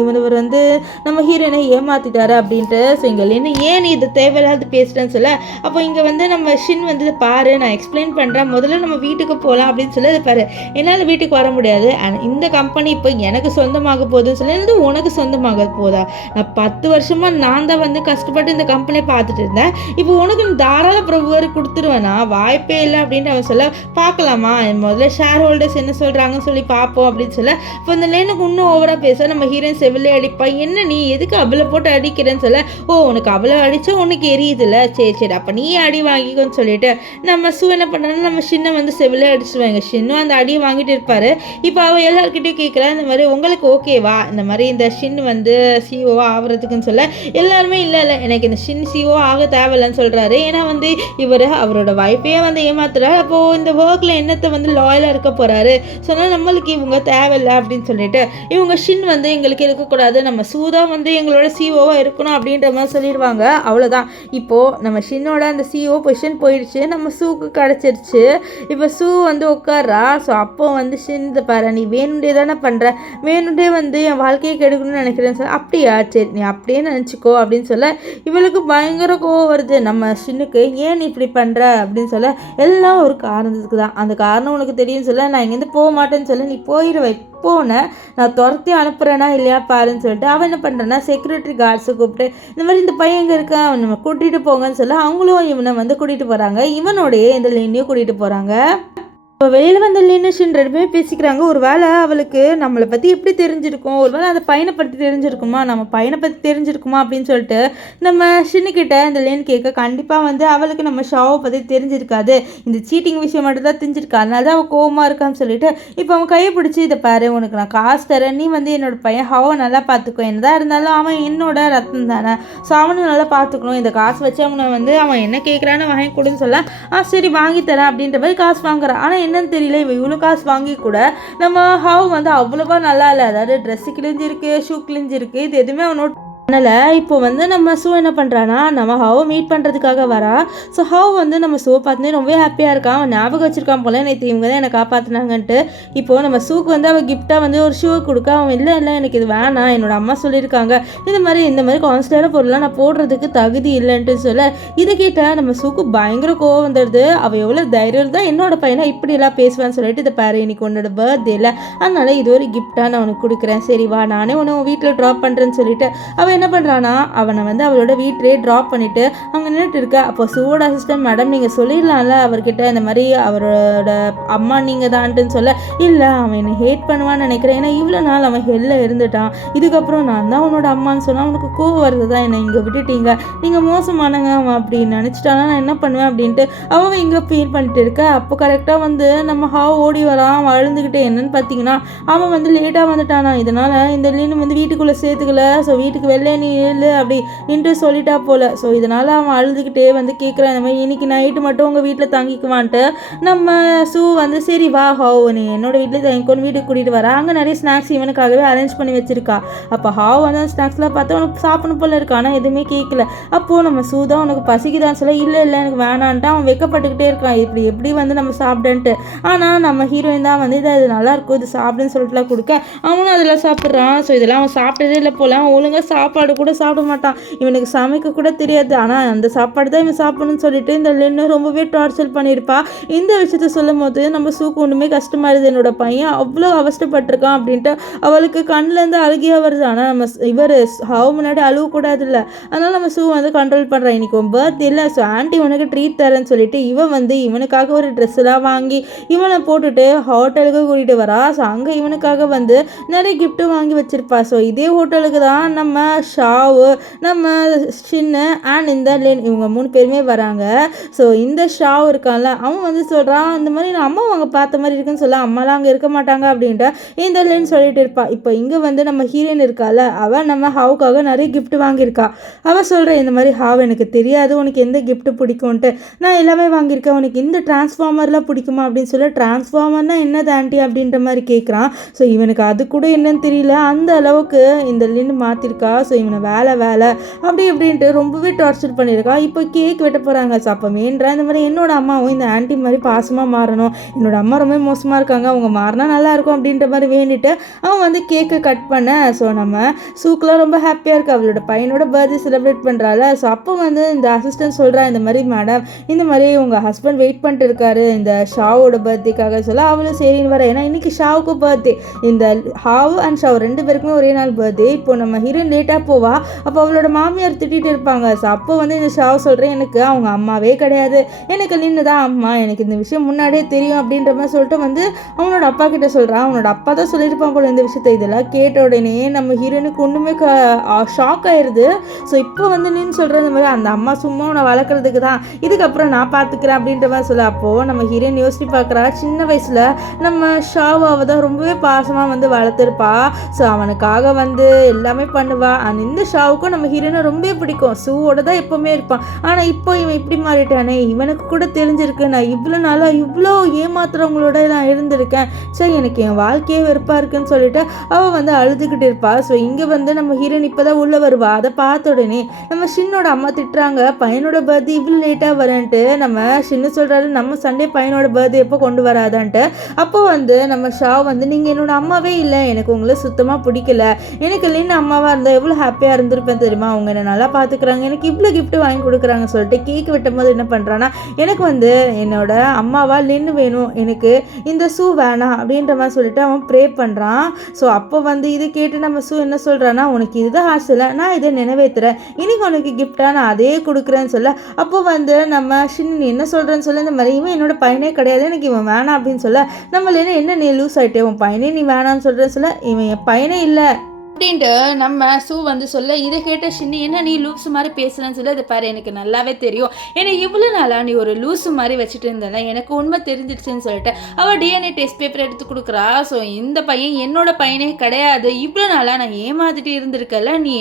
இவர் வந்து நம்ம ஹீரோயினை ஏமாற்றிட்டாரு அப்படின்ட்டு. ஸோ இங்கே இல்லைன்னு ஏன் நீ இது தேவையில்லாத பேசுகிறேன்னு சொல்ல. அப்போ இங்கே வந்து நம்ம ஷின் வந்து பாரு, நான் எக்ஸ்பிளைன் பண்ணுறேன், முதல்ல நம்ம வீட்டுக்கு போகலாம் அப்படின்னு சொல்லி அதை பாரு, என்னால் வீட்டுக்கு வர முடியாது, இந்த கம்பெனி இப்போ எனக்கு சொந்தமாக போகுதுன்னு சொல்லி, இது உனக்கு சொந்தமாக போதா, நான் 10 வருஷமாக நான் தான் வந்து கஷ்டப்பட்டு இந்த கம்பெனியை பார்த்துட்டு இருந்தேன், இப்போ உனக்கு தாராள பிரபுவர் கொடுத்துருவேனா, வாய்ப்பே இல்லை அப்படின்ட்டு அவன் சொல்ல. பார்க்கலாமா, முதல்ல ஷேர் ஹோல்டர்ஸ் என்ன சொல்கிறாங்கன்னு சொல்லி பார்ப்போம் அப்படின்னு சொல்ல. இப்போ இந்த லைனுக்கு இன்னும் ஓவராக பேச நம்ம ஹீரோயின் செவிலே அடிப்பா. என்ன நீ எதுக்கு அவளை போட்டு அடிக்கிறேன்னு சொல்ல. ஓ, உனக்கு அவளை அடித்தா உனக்கு எரியுதுல்ல, சரி அப்போ நீ அடி வாங்கிக்கோன்னு சொல்லிட்டு நம்ம சூ என்ன பண்ணுறான்னு நம்ம ஷின்னை வந்து செவிலே அடிச்சுடுவாங்க. ஷின்னும் அந்த அடியை வாங்கிட்டு இருப்பார். இப்போ அவள் எல்லாருக்கிட்டையும் கேட்குறா, இந்த மாதிரி உங்களுக்கு ஓகேவா, இந்த மாதிரி இந்த ஷின் வந்து சிஓவா ஆகிறதுக்குன்னு சொல்ல. எல்லாருமே இல்லை எனக்கு இந்த ஷின் சிஓ ஆக தேவையில்லைன்னு சொல்கிறாரு, ஏன்னா வந்து இவர் அவரோட வைஃபையே வந்து ஏமாத்துறாரு, அப்போது இந்த ஒர்க்கில் என்னத்தை வந்து லாயலாக இருக்க போகிறாரு, சொன்னால் நம்மளுக்கு இவங்க தேவையில்லை அப்படின்னு சொல்லிட்டு இவங்க ஷின் வந்து எங்களுக்கு இருக்கக்கூடாது, நம்ம சூதா வந்து எங்களோட சிஓவாக இருக்கணும் அப்படின்ற மாதிரி சொல்லிடுவாங்க. அவ்வளோதான். இப்போது நம்ம ஷின்னோட அந்த சிஓ பொசிஷன் போயிடுச்சு, நம்ம சூக்கு கிடச்சிருச்சு. இப்போ சூ வந்து உட்கார்றா. ஸோ அப்போ வந்து ஷின் பாரு, நீ வேணுண்டே தானே பண்ணுற, வேணுண்டே வந்து என் வாழ்க்கையை கெடுக்கணும்னு நினைக்கிறேன்னு சொல்ல. அப்படியா, சரி நீ அப்படியே நினச்சிக்கோ அப்படின்னு சொல்ல. இவளுக்கு பயங்கர கோவம் வருது நம்ம ஷின்னுக்கு, ஏன் நீ இப்படி பண்ணுற அப்படின்னு சொல்ல. எல்லாம் ஒரு காரணத்துக்கு தான், அந்த காரணம் உனக்கு தெரியும் சொல்ல. நான் இங்கேருந்து போக மாட்டேன்னு சொல்ல. நீ போயிடுவை, போனேன் நான் துரத்தி அனுப்புகிறேன்னா இல்லையா பாருன்னு சொல்லிட்டு அவன் என்ன பண்ணுறான்னா செக்யூரிட்டி கார்ட்ஸை கூப்பிட்டு இந்த மாதிரி இந்த பையன் எங்கே இருக்கான், அவன் நம்ம கூட்டிகிட்டு போங்கன்னு சொல்ல. அவங்களும் இவனை வந்து கூட்டிகிட்டு போகிறாங்க, இவனோடைய இந்த லைனையும் கூட்டிகிட்டு போகிறாங்க. இப்போ வெளியில் வந்த லினுஷின் 2 பேரும் பேசிக்கிறாங்க. ஒரு வேளை அவளுக்கு நம்மளை பற்றி எப்படி தெரிஞ்சிருக்கும், ஒரு வேளை அந்த பையனை பற்றி தெரிஞ்சிருக்குமா, நம்ம பையனை பற்றி தெரிஞ்சிருக்குமா அப்படின்னு சொல்லிட்டு நம்ம ஷின்னுக்கிட்ட இந்த லின் கேட்க, கண்டிப்பாக வந்து அவளுக்கு நம்ம ஷாவை பற்றி தெரிஞ்சிருக்காது, இந்த சீட்டிங் விஷயம் மட்டும் தான் தெரிஞ்சிருக்கா, அதனால தான் அவள் கோவமாக இருக்கான்னு சொல்லிட்டு இப்போ அவன் கையை பிடிச்சி, இதை பாரு, உனக்கு நான் காசு தரேன், நீ வந்து என்னோட பையன் ஹாவை நல்லா பார்த்துக்கோ, என்னதான் இருந்தாலும் அவன் என்னோட ரத்தம் தானே, ஸோ அவனும் நல்லா பார்த்துக்கணும், இந்த காசு வச்சு அவனை வந்து அவன் என்ன கேட்குறான்னு வாங்கி கொடுன்னு சொல்ல, சரி வாங்கி தரேன் அப்படின்ற மாதிரி காசு வாங்குறான். ஆனால் என்னன்னு தெரியல, இவன் இவ்வளோ காசு வாங்கி கூட நம்ம ஹாவ் வந்து அவ்வளோவா நல்லா இல்லை, அதாவது ட்ரெஸ்ஸு கிழிஞ்சிருக்கு, ஷூ கிழிஞ்சிருக்கு, இது எதுவுமே அவனோட அதனால் இப்போ வந்து நம்ம ஷூ என்ன பண்ணுறான்னா நம்ம ஹாவை மீட் பண்ணுறதுக்காக வரா. ஸோ ஹாவ் வந்து நம்ம ஷூ பார்த்துனே ரொம்ப ஹாப்பியாக இருக்கான், அவன் ஞாபகம் வச்சிருக்கான் போல, நேற்று இவங்க தான் என்னை காப்பாற்றினாங்கன்ட்டு. இப்போது நம்ம ஷூக்கு வந்து அவள் கிஃப்டாக வந்து ஒரு ஷூவை கொடுக்க, அவன் இல்லை எனக்கு இது வேணாம், என்னோட அம்மா சொல்லியிருக்காங்க இந்த மாதிரி கான்ஸ்டன்டான பொருளாக நான் போடுறதுக்கு தகுதி இல்லைன்ட்டு சொல்ல, இதை கேட்டால் நம்ம ஷூக்கு பயங்கர கோவம் வந்துடுது. அவள் எவ்வளோ தைரியம் தான் என்னோட பையனை இப்படிலாம் பேசுவான்னு சொல்லிட்டு, இதை பாரு, இன்னைக்கு உன்னோட பர்த்டே இல்லை, அதனால் இது ஒரு கிஃப்டாக நான் உனக்கு கொடுக்குறேன், சரி வா நானே உன்னை வீட்டில் ட்ராப் பண்ணுறேன்னு சொல்லிட்டு அவன் என்ன பண்ணுறான்னா அவனை வந்து அவளோட வீட்டிலே ட்ராப் பண்ணிவிட்டு அங்கே நின்றுட்டு இருக்க. அப்போ ஷூவோட அசிஸ்டன்ட், மேடம் நீங்கள் சொல்லிடலாம்ல அவர்கிட்ட இந்த மாதிரி அவரோட அம்மா நீங்கள் தான்ட்டுன்னு சொல்ல, இல்லை அவன் என்னை ஹேட் பண்ணுவான்னு நினைக்கிறேன், ஏன்னா இவ்வளோ நாள் அவன் ஹெல்ல இருந்துட்டான், இதுக்கப்புறம் நான் தான் அவனோட அம்மான்னு சொன்னால் அவனுக்கு கோவம் வருது தான், என்னை இங்கே விட்டுட்டீங்க, நீங்கள் மோசமானங்க அவன் அப்படின்னு நினச்சிட்டானா நான் என்ன பண்ணுவேன் அப்படின்ட்டு அவன் இங்கே ஃபீல் பண்ணிட்டு இருக்க. அப்போ கரெக்டாக வந்து நம்ம ஹாவ் ஓடி வரான், அவன் அழுந்துக்கிட்டே, என்னன்னு பார்த்தீங்கன்னா அவன் வந்து லேட்டாக வந்துட்டானா, இதனால் இந்த லீனு வந்து வீட்டுக்குள்ளே சேர்த்துக்கல, ஸோ வீட்டுக்கு வெளில நீ இல்லை அப்படி இன்ட்டு சொல்லிட்டா போல. ஸோ இதனால் அவன் அழுதுகிட்டே வந்து கேட்குறான், இந்த மாதிரி இன்னைக்கு நைட்டு மட்டும் உங்கள் வீட்டில் தங்கிக்குவான்ட்டு நம்ம ஷூ வந்து சரி வா ஹாவ் நீ என்னோட வீட்டில் தங்கிக்கொண்டு வீட்டுக்கு கூட்டிகிட்டு வரா, அங்கே நிறைய ஸ்நாக்ஸ் இவனுக்காகவே அரேஞ்ச் பண்ணி வச்சிருக்கா. அப்போ ஹாவ் வந்து அந்த ஸ்நாக்ஸ்லாம் பார்த்தா உனக்கு சாப்பிடணும் போல இருக்கா, ஆனால் எதுவுமே கேட்கல. அப்போது நம்ம ஷூ தான் உனக்கு பசிக்குதான்னு சொல்ல, இல்லை எனக்கு வேணான்ட்டு அவன் வெக்கப்பட்டுக்கிட்டே இருக்கான், இப்படி எப்படி வந்து நம்ம சாப்பிடன்ட்டு. ஆனால் நம்ம ஹீரோயின் தான் வந்து இது நல்லா இருக்கும் இது சாப்பிடுன்னு சொல்லிட்டுலாம் கொடுக்க, அவனும் அதில் சாப்பிட்றான். ஸோ இதெல்லாம் அவன் சாப்பிட்டதே இல்லை போல, அவன் ஒழுங்காக சாப்பாடு கூட சாப்பிட மாட்டான், இவனுக்கு சமைக்க கூட தெரியாது, ஆனால் அந்த சாப்பாடு தான் இவன் சாப்பிடணும்னு சொல்லிட்டு இந்த லின்னு ரொம்பவே டார்ச்சர் பண்ணியிருப்பா. இந்த விஷயத்த சொல்லும் போது நம்ம ஷூக்கு ஒன்றுமே கஷ்டமாக இருக்குது, என்னோட பையன் அவ்வளோ அவஸ்தப்பட்டிருக்கான் அப்படின்ட்டு அவளுக்கு கண்ணிலேருந்து அழுகியாக வருது. ஆனால் நம்ம இவர் ஹாவ் முன்னாடி அழுவக்கூடாது இல்லை, அதனால் நம்ம ஷூ வந்து கண்ட்ரோல் பண்ணுறான். இன்றைக்கி உன் பர்த்டே இல்லை, ஸோ ஆண்டி உனக்கு ட்ரீட் தரேன்னு சொல்லிட்டு இவன் வந்து இவனுக்காக ஒரு ட்ரெஸ்ஸெலாம் வாங்கி இவனை போட்டுட்டு ஹோட்டலுக்கு கூட்டிகிட்டு வரா. ஸோ அங்கே இவனுக்காக வந்து நிறைய கிஃப்ட்டு வாங்கி வச்சிருப்பா. ஸோ இதே ஹோட்டலுக்கு தான் நம்ம ஷாவு, நம்ம ஷின்னு அண்ட் இந்த லின் இவங்க 3 பேருமே வராங்க. ஸோ இந்த ஷாவ் இருக்கான்ல அவன் வந்து சொல்கிறான், இந்த மாதிரி நான் அம்மா அவங்க பார்த்த மாதிரி இருக்குன்னு சொல்ல, அம்மாலாம் அங்கே இருக்க மாட்டாங்க அப்படின்ட்டு இந்த லின் சொல்லிட்டு இருப்பா. இப்போ இங்கே வந்து நம்ம ஹீரோயின் இருக்கால, அவள் நம்ம ஹாவுக்காக நிறைய கிஃப்ட் வாங்கியிருக்கா. அவள் சொல்கிறேன், இந்த மாதிரி ஹாவ் எனக்கு தெரியாது உனக்கு எந்த கிஃப்ட்டு பிடிக்கும்ன்ட்டு, நான் எல்லாமே வாங்கியிருக்கேன், உனக்கு இந்த டிரான்ஸ்ஃபார்மர்லாம் பிடிக்குமா அப்படின்னு சொல்ல, டிரான்ஸ்ஃபார்மர்னா என்னது ஆண்டி அப்படின்ற மாதிரி கேட்குறான். ஸோ இவனுக்கு அது கூட என்னன்னு தெரியல, அந்த அளவுக்கு இந்த லின் மாற்றிருக்கா. ஸோ இவனை வேலை அப்படி இப்படின்ட்டு ரொம்பவே டார்ச்சர் பண்ணியிருக்கா. இப்போ கேக் வெட்ட போகிறாங்க. ஸோ அப்போ மேன்றா இந்த மாதிரி என்னோட அம்மாவும் இந்த ஆன்ட்டி மாதிரி பாசமாக மாறணும், என்னோட அம்மா ரொம்ப மோசமாக இருக்காங்க, அவங்க மாறினா நல்லாயிருக்கும் அப்படின்ற மாதிரி வேண்டிட்டு அவன் வந்து கேக்கை கட் பண்ண. ஸோ நம்ம ஷூக்கெலாம் ரொம்ப ஹாப்பியாக இருக்குது, அவளோட பையனோட பர்த்டே செலிப்ரேட் பண்ணுறாள். ஸோ அப்போ வந்து இந்த அசிஸ்டன்ட் சொல்கிறா, இந்த மாதிரி மேடம் இந்த மாதிரி உங்கள் ஹஸ்பண்ட் வெயிட் பண்ணிட்டு இருக்காரு இந்த ஷாவோட பர்த்டேக்காக சொல்ல, அவளும் சரின்னு வர, ஏன்னா இன்றைக்கி ஷாவுக்கு பர்த்டே, இந்த ஹாவ் அண்ட் ஷாவ் 2 பேருக்குமே ஒரே நாள் பர்த்டே. இப்போ நம்ம ஹீரோயின் லேட்டாக போவா, அப்போ அவளோட மாமியார் திட்டிகிட்டு இருப்பாங்க. ஸோ அப்போ வந்து இந்த ஷாவ் சொல்கிறேன், எனக்கு அவங்க அம்மாவே கிடையாது, எனக்கு நின்று தான் அம்மா, எனக்கு இந்த விஷயம் முன்னாடியே தெரியும் அப்படின்ற மாதிரி சொல்லிட்டு வந்து அவனோட அப்பா கிட்ட சொல்கிறான். அவனோட அப்பா தான் சொல்லியிருப்பான் போல இந்த விஷயத்தை. இதெல்லாம் கேட்ட உடனே நம்ம ஹீரோனுக்கு ஒன்றுமே ஷாக் ஆயிடுது. ஸோ இப்போ வந்து நின்று சொல்கிற இந்த மாதிரி அந்த அம்மா சும்மா உன்னை வளர்க்குறதுக்கு தான், இதுக்கப்புறம் நான் பார்த்துக்கிறேன் அப்படின்ற மாதிரி சொல்ல. அப்போது நம்ம ஹீரோயின் யோசிச்சு பார்க்குறா, சின்ன வயசில் நம்ம ஷாவாவை தான் ரொம்பவே பாசமாக வந்து வளர்த்துருப்பா. ஸோ அவனுக்காக வந்து எல்லாமே பண்ணுவா. அண்ட் இந்த ஷாவுக்கும் நம்ம ஹீரோனை ரொம்ப பிடிக்கும், ஷூவோட தான் எப்போவுமே இருப்பான். ஆனால் இப்போ இவன் இப்படி மாறிட்டானே, இவனுக்கு கூட தெரிஞ்சிருக்கு நான் இவ்வளோ நாளாக இவ்வளோ ஏமாத்துறவங்களோட நான் இருந்திருக்கேன், சரி எனக்கு என் வாழ்க்கையே வெறுப்பாக இருக்குன்னு சொல்லிட்டு அவள் வந்து அழுதுகிட்டு இருப்பா. ஸோ இங்கே வந்து நம்ம ஹீரோயின் இப்போ தான் உள்ளே வருவா. அதை பார்த்த உடனே நம்ம ஷின்னோட அம்மா திட்டுறாங்க, பையனோட பர்த்டே இவ்வளோ லேட்டாக வரேன்ட்டு. நம்ம ஷின்னு சொல்கிறாரு, நம்ம சண்டே பையனோட பர்த்டே எப்போ கொண்டு வராதான்ட்டு. அப்போ வந்து நம்ம ஷா வந்து நீங்கள் என்னோட அம்மாவே இல்லை, எனக்கு உங்களை சுத்தமாக பிடிக்கல, எனக்கு லின் அம்மாவாக இருந்தால் எவ்வளோ ஹாப்பியாக இருந்திருப்பேன் தெரியுமா, அவங்க என்னை நல்லா பார்த்துக்கிறாங்க, எனக்கு இவ்வளோ கிஃப்ட் வாங்கி கொடுக்குறாங்க சொல்லிட்டு கேக் வெட்டும் போது என்ன பண்ணுறான்னா, எனக்கு வந்து என்னோட அம்மாவா லின்னு வேணும், எனக்கு இந்த ஷூ வேணாம் அப்படின்ற மாதிரி சொல்லிட்டு அவன் ப்ரே பண்ணுறான். ஸோ அப்போ வந்து இது கேட்டு நம்ம ஷூ என்ன சொல்கிறான்னா, உனக்கு இதுதான் ஆசை இல்லை, நான் இதை நிறைவேற்றுறேன், இன்னைக்கு உனக்கு கிஃப்டாக நான் அதே கொடுக்குறேன்னு சொல்ல, அப்போ வந்து நம்ம நீ என்ன சொல்கிறேன்னு சொல்ல, இந்த மாதிரி இவன் என்னோட பையனே கிடையாது, எனக்கு இவன் வேணாம் அப்படின்னு சொல்ல, நம்மள என்ன நீ லூஸ் ஆகிட்டே, உன் பையனே நீ வேணான்னு சொல்கிறேன்னு சொல்ல, இவன் என் பையனே இல்லை அப்படின்ட்டு நம்ம ஷூ வந்து சொல்ல, இதை கேட்ட ஷின்னி என்ன நீ லூஸ் மாதிரி பேசுகிறேன்னு சொல்லி, அதை பாரு எனக்கு நல்லாவே தெரியும், ஏன்னா இவ்வளோ நாளாக நீ ஒரு லூஸு மாதிரி வச்சுட்டு இருந்தேன், எனக்கு உண்மை தெரிஞ்சிடுச்சுன்னு சொல்லிட்டு அவள் டிஎன்ஏ டெஸ்ட் பேப்பர் எடுத்து கொடுக்குறா. ஸோ இந்த பையன் என்னோட பையனே கிடையாது, இவ்வளோ நாளாக நான் ஏமாத்திட்டு இருந்திருக்கல நீ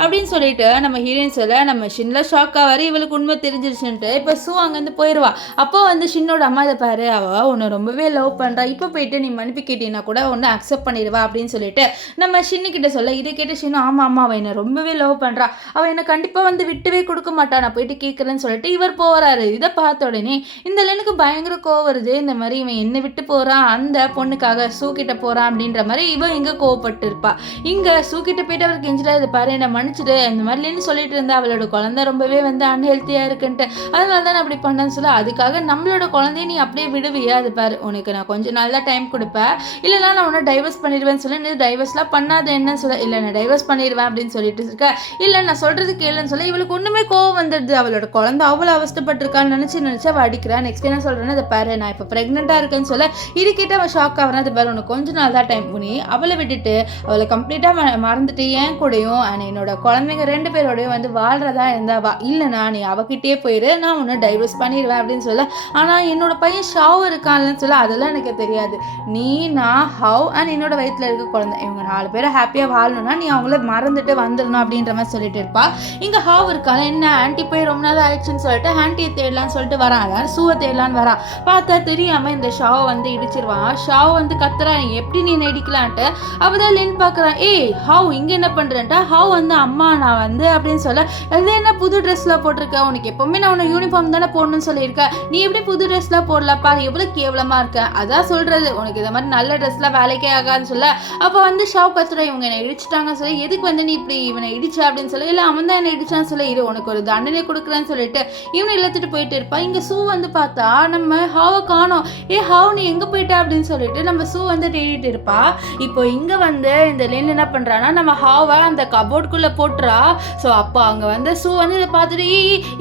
அப்படின்னு சொல்லிட்டு நம்ம ஹீரோயின் சொல்ல, நம்ம ஷின்ல ஷாக்காக வர இவளுக்கு உண்மை தெரிஞ்சிருச்சுன்ட்டு இப்போ ஷூ அங்கேருந்து போயிடுவா. அப்போ வந்து ஷின்னோட அம்மா இதை பாரு, அவள் உன்னை ரொம்பவே லவ் பண்ணுறா, இப்போ போயிட்டு நீ மன்னிப்பு கேட்டீங்கன்னா கூட ஒன்று அக்செப்ட் பண்ணிடுவா அப்படின்னு சொல்லிட்டு நம்ம ஷின்னுக்கிட்ட சொல்ல, இதை கேட்டு ஷின்னு ஆமாம் அவள் என்னை ரொம்பவே லவ் பண்ணுறா, அவள் என்னை கண்டிப்பாக வந்து விட்டுவே கொடுக்க மாட்டா, நான் போயிட்டு கேட்குறேன்னு சொல்லிட்டு இவர் போகிறாரு. இதை பார்த்த உடனே இந்த லினுக்கு பயங்கர கோவம் வருது, இந்த மாதிரி இவன் என்னை விட்டு போகிறான், அந்த பொண்ணுக்காக ஷூ கிட்ட போகிறான் அப்படின்ற மாதிரி இவன் இங்கே கோவப்பட்டு இருப்பா. இங்கே ஷூ கிட்ட போயிட்டு அவருக்கு கெஞ்சிடா, இது பாரு என்னை மன்னிச்சிடு, இந்த மாதிரி லின்னு சொல்லிட்டு இருந்தா, அவளோட குழந்தை ரொம்பவே வந்து அன்ஹெல்த்தியாக இருக்குன்ட்டு, அதனால தான் நான் அப்படி பண்ணேன்னு சொல்ல, அதுக்காக நம்மளோட குழந்தைய நீ அப்படியே விடுவியா, அது பாரு உனக்கு நான் கொஞ்சம் நல்லா டைம் கொடுப்பேன், இல்லைனா நான் உன்னை டைவர்ஸ் பண்ணிடுவேன்னு சொல்ல, நீ டைவர்ஸ்லாம் பண்ணாத என்னன்னு சொல்ல, இல்லை நான் டைவர்ஸ் பண்ணிடுவேன் அப்படின்னு சொல்லிட்டு இருக்க, இல்லை நான் சொல்கிறது கேளுன்னு சொல்ல, இவளுக்கு ஒன்றுமே கோவம் வந்துடுது, அவளோட குழந்தை அவ்வளோ அவஸ்தப்பட்டிருக்கான்னு நினச்சி அவள் அடிக்கிறா. நெக்ஸ்ட் என்ன சொல்கிறேன்னா, அதை பாரு நான் இப்போ ப்ரெக்னெண்ட்டாக இருக்கேன்னு சொல்ல, இது கேட்டு அவன் ஷாக் ஆகிறான். அது பாரு உனக்கு கொஞ்சம் நாள் தான் டைம் பண்ணி அவளை விட்டுட்டு அவளை கம்ப்ளீட்டாக மறந்துட்டு ஏன் கூடயும் என்னோட குழந்தைங்க 2 பேரோடையும் வந்து வாழ்கிறதா இருந்தாவா, இல்லைனா நீ அவகிட்டே போயிடு, நான் உன்னை டைவர்ஸ் பண்ணிடுவேன் அப்படின்னு சொல்ல, ஆனால் என்னோட பையன் ஷாவ் இருக்கான்னு சொல்ல, அதெல்லாம் எனக்கு தெரியாது, நீ நான் ஹவ் அண்ட் என்னோட வயிற்றில் இருக்க குழந்தை இவங்க 4 பேரை ஹாப்பியாக வாழணும்னா நீ அவங்கள மறந்துட்டு வந்துடணும் அப்படின்ற மாதிரி சொல்லிட்டு இருப்பா. இங்கே ஹாவ் இருக்காங்க, என்ன ஆன்ட்டி போய் ரொம்ப நாள் ஆயிடுச்சுன்னு சொல்லிட்டு ஆன்ட்டியை தேடலான்னு சொல்லிட்டு வரான், எல்லாரும் ஷூவை தேடலான்னு வரான். பார்த்தா தெரியாமல் இந்த ஷாவை வந்து இடிச்சிருவான். ஷாவ் வந்து கத்துறான், எப்படி நீ நடிக்கலான்ட்டு. அப்போதான் லின் பார்க்குறான், ஏய் ஹாவ் இங்கே என்ன பண்ணுறேன்ட்டா, ஹாவ் வந்து அம்மா நான் வந்து அப்படின்னு சொல்ல, அது என்ன புது ட்ரெஸ்லாம் போட்டிருக்க, உனக்கு எப்போவுமே நான் உன்னை யூனிஃபார்ம் தானே போடணும்னு சொல்லியிருக்கேன், நீ எப்படி புது ட்ரெஸ்லாம் போடலப்பா, எவ்வளோ கேவலமாக இருக்க, அதான் சொல்கிறது உனக்கு இந்த மாதிரி நல்ல ட்ரெஸ்லாம் வேலைக்கே ஆகாதுன்னு சொல்ல, அப்போ வந்து ஷாவ் கத்துறா, இவங்க என்னை இடிச்சிட்டாங்க சொல்லி, எதுக்கு வந்து நீ இப்படி இவனை இடிச்சா அப்படின்னு சொல்லி, இல்லை அவன் தான் என்னை இடிச்சான்னு சொல்லி, இரு உனக்கு ஒரு தண்டனை கொடுக்குறேன்னு சொல்லிட்டு இவனை இழுத்துட்டு போயிட்டு இருப்பா. இங்கே ஷூ வந்து பார்த்தா நம்ம ஹாவை காணோம், ஹாவ் நீ எங்கே போயிட்டா அப்படின்னு சொல்லிட்டு நம்ம ஷூ வந்து தேடிட்டு இருப்பா. இப்போ இங்கே வந்து இந்த லின் என்ன பண்ணுறான்னா, நம்ம ஹாவை அந்த கபோர்டுக்குள்ளே போட்டுறா. ஸோ அப்போ அங்கே வந்து ஷூ வந்து இதை பார்த்துட்டு,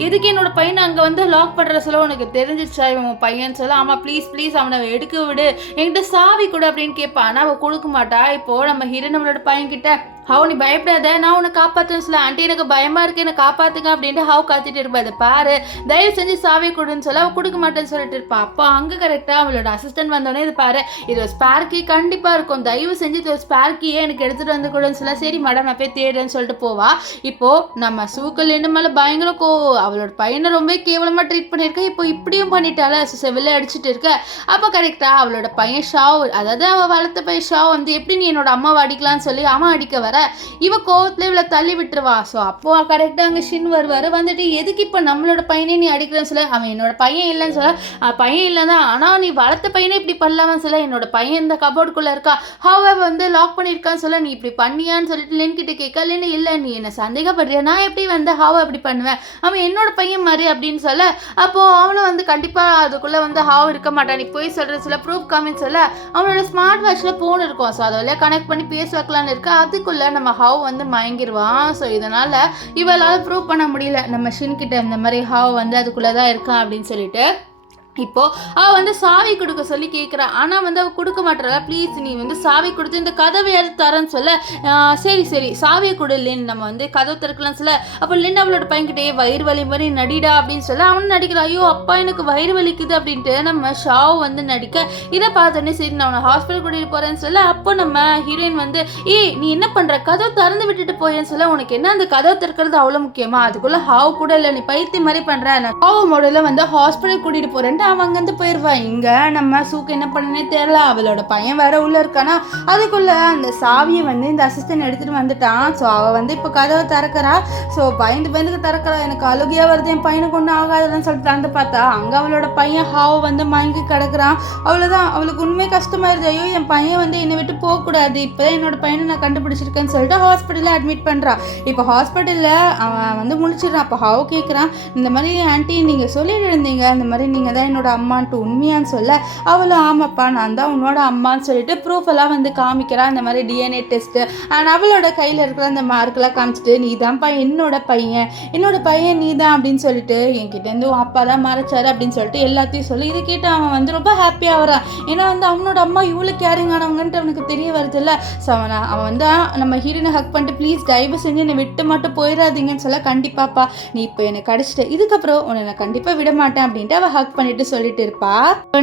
எதுக்கு என்னோட பையனை அங்கே வந்து லாக் பண்ணுற சொல்ல, உனக்கு தெரிஞ்சிச்சா இவன் பையன் சொல்ல, ஆமாம் ப்ளீஸ் அவனை எடுக்க விடு, என்கிட்ட சாவி கொடு அப்படின்னு கேட்பா. ஆனால் அவள் கொடுக்க மாட்டா. இப்போது நம்ம ஹீரோ நம்மளோட பையன்கிட்ட, ஹவ் நீ பயப்படாத, நான் உன்னை காப்பாற்றுன்னு சொல்ல, ஆண்டி எனக்கு பயமாக இருக்கு என்னை காப்பாற்றுங்க அப்படின்ட்டு ஹவ் காத்துட்டு இருப்பா. அதை பாரு தயவு செஞ்சு சாவி கொடுன்னு சொல்ல, அவள் கொடுக்க மாட்டேன்னு சொல்லிட்டு இருப்பா. அப்போ அங்கே கரெக்டாக அவளோட அசிஸ்டன்ட் வந்தோடனே, இது பாரு இது ஒரு ஸ்பேர் கீ கண்டிப்பாக இருக்கும், தயவு செஞ்சு இது ஒரு ஸ்பேர் கீயே எனக்கு எடுத்துகிட்டு வந்து கொடுன்னு சொல்ல, சரி மேடம் நான் போய் தேடுறேன்னு சொல்லிட்டு போவா. இப்போது நம்ம சூக்கல் என்ன மேலே பயங்கர அவளோட பையனை ரொம்ப கேவலமாக ட்ரீட் பண்ணியிருக்க, இப்போ இப்படியும் பண்ணிட்டால செவில அடிச்சுட்டு இருக்க. அப்போ கரெக்டாக அவளோட பையன் ஷாவ், அதாவது அவள் வளர்த்த பையன் ஷாவ் வந்து எப்படி நீ என்னோட அம்மாவை அடிக்கலான்னு சொல்லி அவன் அடிக்க வர, இவ கோவத்துல இவளை தள்ளி விட்டுருவா. ஸோ அப்போ கரெக்டாக அங்கே ஷின் வருவார். வந்துட்டு எதுக்கு இப்போ நம்மளோட பையனே நீ அடிக்கிறேன்னு சொல்ல, அவன் என்னோட பையன் இல்லைன்னு சொல்ல, பையன் இல்லைன்னா ஆனால் நீ வளர்த்த பையனே இப்படி பண்ணலாமான்னு சொல்ல, என்னோட பையன் இந்த கபோர்டுக்குள்ளே இருக்கா, ஹாவை வந்து லாக் பண்ணியிருக்கான்னு சொல்ல, நீ இப்படி பண்ணியான்னு சொல்லிட்டு லின் கிட்ட கேட்க, லின் இல்லை நீ என்ன சந்தேகப்படுறியா, நான் எப்படி வந்து ஹாவை அப்படி பண்ணுவேன், அவன் என்னோட பையன் மாதிரி அப்படின்னு சொல்ல, அப்போது அவனும் வந்து கண்டிப்பாக அதுக்குள்ளே வந்து ஹாவ் இருக்க மாட்டான், நீ போய் சொல்கிற சில ப்ரூஃப் காமின்னு சொல்ல, அவனோட ஸ்மார்ட் வாட்சில் ஃபோன் இருக்கும். ஸோ அதை கனெக்ட் பண்ணி பேச வைக்கலான்னு இருக்கா. அதுக்குள்ளே நம்ம ஹாவ் வந்து மயங்கிடுவான். ஸோ இதனால் இவளால் ப்ரூவ் பண்ண முடியல நம்ம ஷின் கிட்ட இந்த மாதிரி ஹாவ் வந்து அதுக்குள்ளே தான் இருக்கான் அப்படின்னு சொல்லிட்டு. இப்போது அவள் வந்து சாவி கொடுக்க சொல்லி கேட்குறா. ஆனால் வந்து அவள் கொடுக்க மாட்டா. ப்ளீஸ் நீ வந்து சாவி கொடுத்து இந்த கதவை யார் தரேன்னு சொல்ல, சரி சாவியை கொடு லின், நம்ம வந்து கதவை திறக்கலாம்னு சொல்ல, அப்போ லின் அவளோட பையன்கிட்டே வயிறு வலி மாதிரி நடிடா அப்படின்னு சொல்ல, அவனு நடிக்கிறா. ஐயோ அப்பா எனக்கு வயிறு வலிக்குது அப்படின்ட்டு நம்ம ஷாவ் வந்து நடிக்க, இதை பார்த்தோன்னே சரி நான் அவனை ஹாஸ்பிட்டல் கூட்டிகிட்டு போகிறேன்னு சொல்ல, அப்போ நம்ம ஹீரோயின் வந்து நீ என்ன பண்ணுற, கதவை திறந்து விட்டுட்டு போயேன்னு சொல்ல, உனக்கு என்ன அந்த கதவை திறக்கிறது அவ்வளோ முக்கியமா, அதுக்குள்ளே ஹாவ் கூட இல்லை, நீ பைத்தியம் மாதிரி பண்ணுற, நான் ஹாவ் மாடலில் வந்து ஹாஸ்பிட்டல் கூட்டிகிட்டு போகிறேன்ட்டு அவன் அங்கேருந்து போயிடுவான். இங்கே நம்ம சூக்கு என்ன பண்ணனே தெரியல, அவளோட பையன் வேற உள்ளே இருக்கானா. அதுக்குள்ளே அந்த சாவியை வந்து இந்த அசிஸ்டன்ட் எடுத்துகிட்டு வந்துட்டான். ஸோ அவள் வந்து இப்போ கதவை திறக்கிறா. ஸோ பயந்துக்கு திறக்கிறா, எனக்கு அழுகையாக வருது, என் பையனுக்கு ஒன்றும் ஆகாதுன்னு சொல்லிட்டு வந்து பார்த்தா அங்கே அவளோட பையன் ஹாவ் வந்து மயங்கி கிடக்குறான். அவ்வளோதான், அவளுக்கு உண்மை கஷ்டமாயிருது. ஐயோ என் பையன் வந்து என்னை விட்டு போகக்கூடாது, இப்போ என்னோட பையனை நான் கண்டுபிடிச்சிருக்கேன்னு சொல்லிட்டு ஹாஸ்பிட்டலில் அட்மிட் பண்ணுறான். இப்போ ஹாஸ்பிட்டலில் அவன் வந்து முழிச்சிடுறான். அப்போ ஹாவ் கேட்குறான், இந்த மாதிரி ஆண்டி நீங்கள் சொல்லிட்டு இருந்தீங்க, இந்த மாதிரி நீங்கள் தான் என்னோட அம்மான்ட்டு உண்மையான்னு சொல்ல அவளும் ஆமாப்பா நான் தான் உன்னோட அம்மான்னு சொல்லிட்டு ப்ரூஃப் எல்லாம் வந்து காமிக்கிறான். இந்த மாதிரி டிஎன்ஏ டெஸ்ட்டு அண்ட் அவளோட கையில் இருக்கிற அந்த மார்க்கெல்லாம் காமிச்சிட்டு நீ தான்ப்பா என்னோட பையன் நீ தான் அப்படின்னு சொல்லிட்டு என்கிட்டேருந்து உன் அப்பா தான் மறைச்சாரு அப்படின்னு சொல்லிட்டு எல்லாத்தையும் சொல்லி இதை கேட்டு அவன் வந்து ரொம்ப ஹாப்பியாக வரான். ஏன்னா வந்து அவனோட அம்மா இவ்வளோ கேரிங் ஆனவங்கன்ட்டு அவனுக்கு தெரிய வருது இல்லை. ஸோ அவன் வந்து நம்ம ஹீரோனை ஹக் பண்ணிட்டு ப்ளீஸ் தயவு செஞ்சு என்னை விட்டு மட்டும் போயிடாதீங்கன்னு சொல்ல கண்டிப்பாப்பா நீ இப்போ என்னை கடிச்சிட்ட, இதுக்கப்புறம் உன்னை நான் கண்டிப்பாக விட மாட்டேன் அப்படின்ட்டு அவள் ஹக் பண்ணிட்டு சொல்லிட்டு இருப்பா.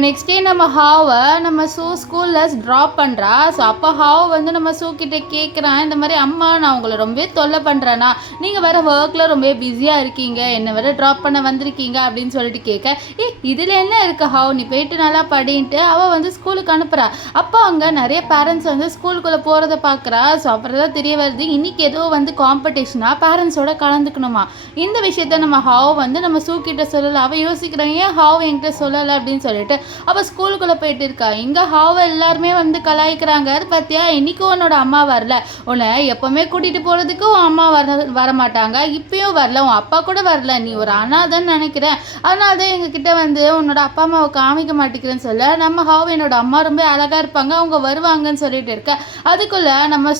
நெக்ஸ்ட் டே நம்ம ஹாவை நம்ம ஸ்கூலில் ட்ராப் பண்ணுறா. ஸோ அப்போ ஹாவ் வந்து நம்ம கிட்ட கேட்குறான், இந்த மாதிரி அம்மா நான் உங்களை ரொம்பவே தொல்லை பண்ணுறேன்னா, நீங்கள் வேறு ஒர்க்கில் ரொம்ப பிஸியாக இருக்கீங்க, என்னை வேறு ட்ராப் பண்ண வந்திருக்கீங்க அப்படின்னு சொல்லிட்டு கேட்க இதில் என்ன இருக்கு ஹாவ் நீ போயிட்டு நல்லா படின்ட்டு அவள் வந்து ஸ்கூலுக்கு அனுப்புகிறா. அப்போ அங்கே நிறைய பேரண்ட்ஸ் வந்து ஸ்கூலுக்குள்ளே போகிறத பார்க்குறா. ஸோ அப்புறம் தான் தெரிய வருது இன்னைக்கு ஏதோ வந்து காம்படிஷனாக பேரண்ட்ஸோட கலந்துக்கணுமா. இந்த விஷயத்த நம்ம ஹாவ் வந்து நம்ம கிட்ட சொல்லலை. அவள் யோசிக்கிறான் ஏன் ஹாவ் என்கிட்ட சொல்லலை அப்படின்னு சொல்லிட்டு அவள் ஸ்கூலுக்குள்ளே போயிட்டு இருக்கா. இங்கே ஹாவை எல்லாருமே வந்து கலாய்க்கிறாங்க, அது பார்த்தியா இன்னைக்கும் உன்னோட அம்மா வரல, உன்னை எப்போவுமே கூட்டிகிட்டு போகிறதுக்கு உன் அம்மா வர மாட்டாங்க, இப்பயும் வரல, உன் அப்பா கூட வரல, நீ ஒரு அனாதைன்னு நினைக்கிறேன், அதனால தான் எங்ககிட்ட வந்து உன்னோட அப்பா அம்மாவை காமிக்க மாட்டேங்கிறேன்னு சொல்ல நம்ம ஹாவ் என்னோட அம்மா ரொம்ப அழகாக இருப்பாங்க அவங்க வருவாங்கன்னு சொல்லிட்டு இருக்க. அதுக்குள்ளே நம்ம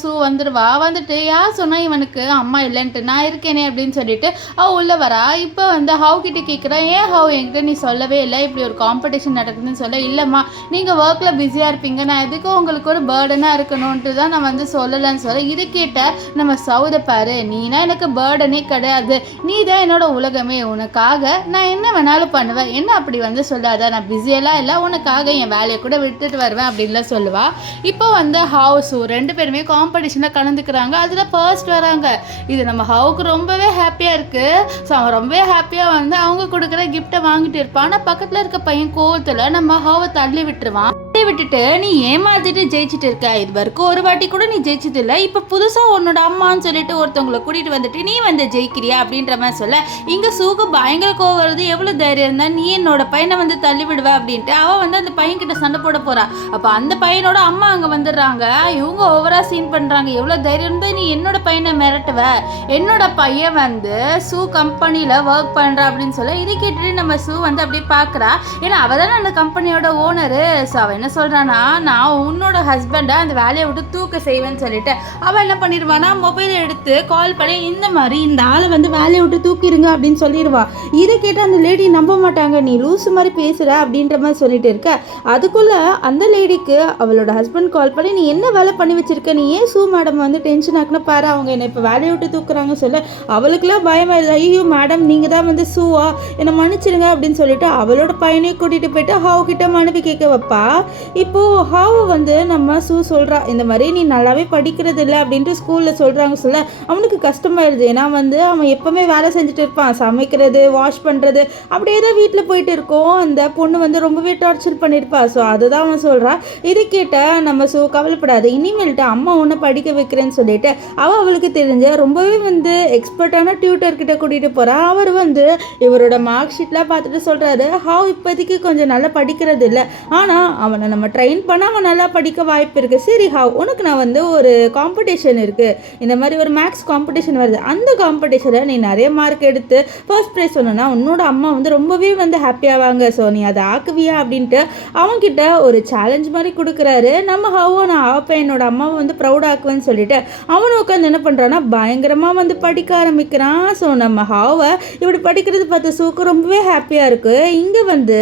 வந்துட்டு யார் சொன்னால் இவனுக்கு அம்மா இல்லைன்ட்டு நான் இருக்கேனே அப்படின்னு சொல்லிட்டு அவள் உள்ளே வரா. இப்போ வந்து ஹாவ் கிட்ட கேட்குறேன் ஏன் ஹாவ் என்கிட்ட நீ சொல்லவே இல்லை, இப்படி ஒரு காம்படிஷன் நடக்குதுன்னு சொல்ல இல்லைம்மா நீங்கள் ஒர்க்கில் பிஸியாக இருப்பீங்க, நான் எதுக்கும் உங்களுக்கு ஒரு பேர்டனாக இருக்கணும்ன்ட்டு தான் நான் வந்து சொல்லலைன்னு சொல்ல இதை கேட்ட நம்ம சவுதை பாரு நீனா எனக்கு பேர்டனே கிடையாது, நீ தான் என்னோட உலகமே, உனக்காக நான் என்ன வேணாலும் பண்ணுவேன், என்ன அப்படி வந்து சொல்லாத, நான் பிஸியெல்லாம் இல்லை, உனக்காக என் வேலையை கூட விட்டுட்டு வருவேன் அப்படின்லாம் சொல்லுவா. இப்போ வந்து ஹவுஸ் ரெண்டு பேருமே காம்படிஷனில் கலந்துக்கிறாங்க, அதில் ஃபர்ஸ்ட் வராங்க. இது நம்ம ஹவுக்கு ரொம்பவே ஹாப்பியாக இருக்குது. ஸோ அவன் ரொம்பவே ஹாப்பியாக வந்து அவங்க கொடுக்குற கிஃப்ட்டை வாங்கிட்டு இருப்பான். ஆனால் பக்கத்தில் இருக்க பையன் கோவத்தில் நம்ம ஹவை தள்ளி விட்டுருவான். விட்டுட்டு நீ ஏமாத்திட்டு ஜெயிச்சுட்டு இருக்க, இது வரைக்கும் ஒரு வாட்டி கூட நீ ஜெயிச்சது இல்லை, இப்போ புதுசாக உன்னோட அம்மான்னு சொல்லிட்டு ஒருத்தவங்களை கூட்டிகிட்டு வந்துட்டு நீ வந்து ஜெயிக்கிறியா அப்படின்ற மாதிரி சொல்ல இங்கே சூக்கு பயங்கர கோவம் வருது, எவ்வளோ தைரியம் இருந்தால் நீ என்னோட பையனை வந்து தள்ளி விடுவ அப்படின்ட்டு அவள் வந்து அந்த பையன்கிட்ட சண்டை போட போறா. அப்போ அந்த பையனோட அம்மா அங்கே வந்துடுறாங்க. இவங்க ஓவரா சீன் பண்ணுறாங்க, எவ்வளோ தைரியம் இருந்தால் நீ என்னோட பையனை மிரட்டுவ, என்னோட பையன் வந்து கம்பெனியில் ஒர்க் பண்ணுறா அப்படின்னு சொல்ல இதை கேட்டுட்டு நம்ம வந்து அப்படியே பார்க்குறா. ஏன்னா அவள் தானே அந்த கம்பெனியோட ஓனரு. ஸோ அவள் என்ன சொல்கிறான்னா நான் உன்னோட ஹஸ்பண்டை அந்த வேலையை விட்டு தூக்க செய்வேன்னு சொல்லிட்டு அவள் என்ன பண்ணிடுவானா மொபைலை எடுத்து கால் பண்ணி இந்த மாதிரி இந்த ஆளை வந்து வேலையை விட்டு தூக்கிடுங்க அப்படின்னு சொல்லிடுவா. இதை கேட்டு அந்த லேடி நம்ப மாட்டாங்க, நீ லூசு மாதிரி பேசுகிற அப்படின்ற மாதிரி சொல்லிட்டு இருக்க. அதுக்குள்ளே அந்த லேடிக்கு அவளோட ஹஸ்பண்ட் கால் பண்ணி நீ என்ன வேலை பண்ணி வச்சிருக்க, நீ ஏன் மேடம் வந்து டென்ஷன் ஆக்குன பாரு, அவங்க என்னை இப்போ வேலையை விட்டு தூக்குறாங்க சொல்ல அவளுக்குலாம் பயமாயிருது. ஐயோ மேடம் நீங்கள் தான் வந்து என்னை மன்னிச்சிருங்க அப்படின்னு சொல்லிட்டு அவளோட பையனையும் கூட்டிகிட்டு போயிட்டு ஹாவ் கிட்ட மனுப்பி கேட்க வைப்பா. இப்போது ஹாவை வந்து நம்ம சொல்கிறா இந்த மாதிரி நீ நல்லாவே படிக்கிறது இல்லை அப்படின்ட்டு ஸ்கூலில் சொல்கிறாங்க சொல்ல அவனுக்கு கஷ்டமாயிருது. ஏன்னா வந்து அவன் எப்போவுமே வேலை செஞ்சுட்டு இருப்பான், சமைக்கிறது வாஷ் பண்ணுறது அப்படியே தான் வீட்டில் போயிட்டு இருக்கோம். அந்த பொண்ணு வந்து ரொம்பவே டார்ச்சர் பண்ணியிருப்பா. ஸோ அதுதான் அவன் சொல்கிறான். இது கேட்ட நம்ம கவலைப்படாது, இனிமேல்ட்டு அம்மா ஒன்று படிக்க வைக்கிறேன்னு சொல்லிட்டு அவளுக்கு தெரிஞ்ச ரொம்பவே வந்து எக்ஸ்பர்ட்டான டியூட்டர்கிட்ட கூட்டிகிட்டு போகிறான். அவர் வந்து இவரோட மார்க் ஷீட்லாம் பார்த்துட்டு சொல்கிறாரு ஹாவ் இப்போதைக்கு கொஞ்சம் நல்லா படிக்கிறது இல்லை, ஆனால் அவனை நம்ம ட்ரெயின் பண்ணால் அவன் நல்லா படிக்க வாய்ப்பு இருக்குது. சரி ஹாவ் உனக்கு நான் வந்து ஒரு காம்படிஷன் இருக்குது, இந்த மாதிரி ஒரு மேக்ஸ் காம்படிஷன் வருது, அந்த காம்படிஷனில் நீ நிறைய மார்க் எடுத்து ஃபர்ஸ்ட் ப்ரைஸ் சொன்னா உன்னோட அம்மா வந்து ரொம்பவே வந்து ஹாப்பியாவாங்க, ஸோ நீ அதை ஆக்குவியா அப்படின்ட்டு அவன்கிட்ட ஒரு சேலஞ்ச் மாதிரி கொடுக்குறாரு. நம்ம ஹாவோ நான் ஆப்பேன் என்னோட அம்மாவை வந்து ப்ரௌட் ஆக்குவேன்னு சொல்லிட்டு அவனை உட்காந்து என்ன பண்ணுறான்னா பயங்கரமாக வந்து படிக்க ஆரம்பிக்கிறான். ஸோ நம்ம ஹாவை இப்படி படிக்கிறது பார்த்து சூக்கு ரொம்பவே ஹாப்பியாக இருக்குது. இங்கே வந்து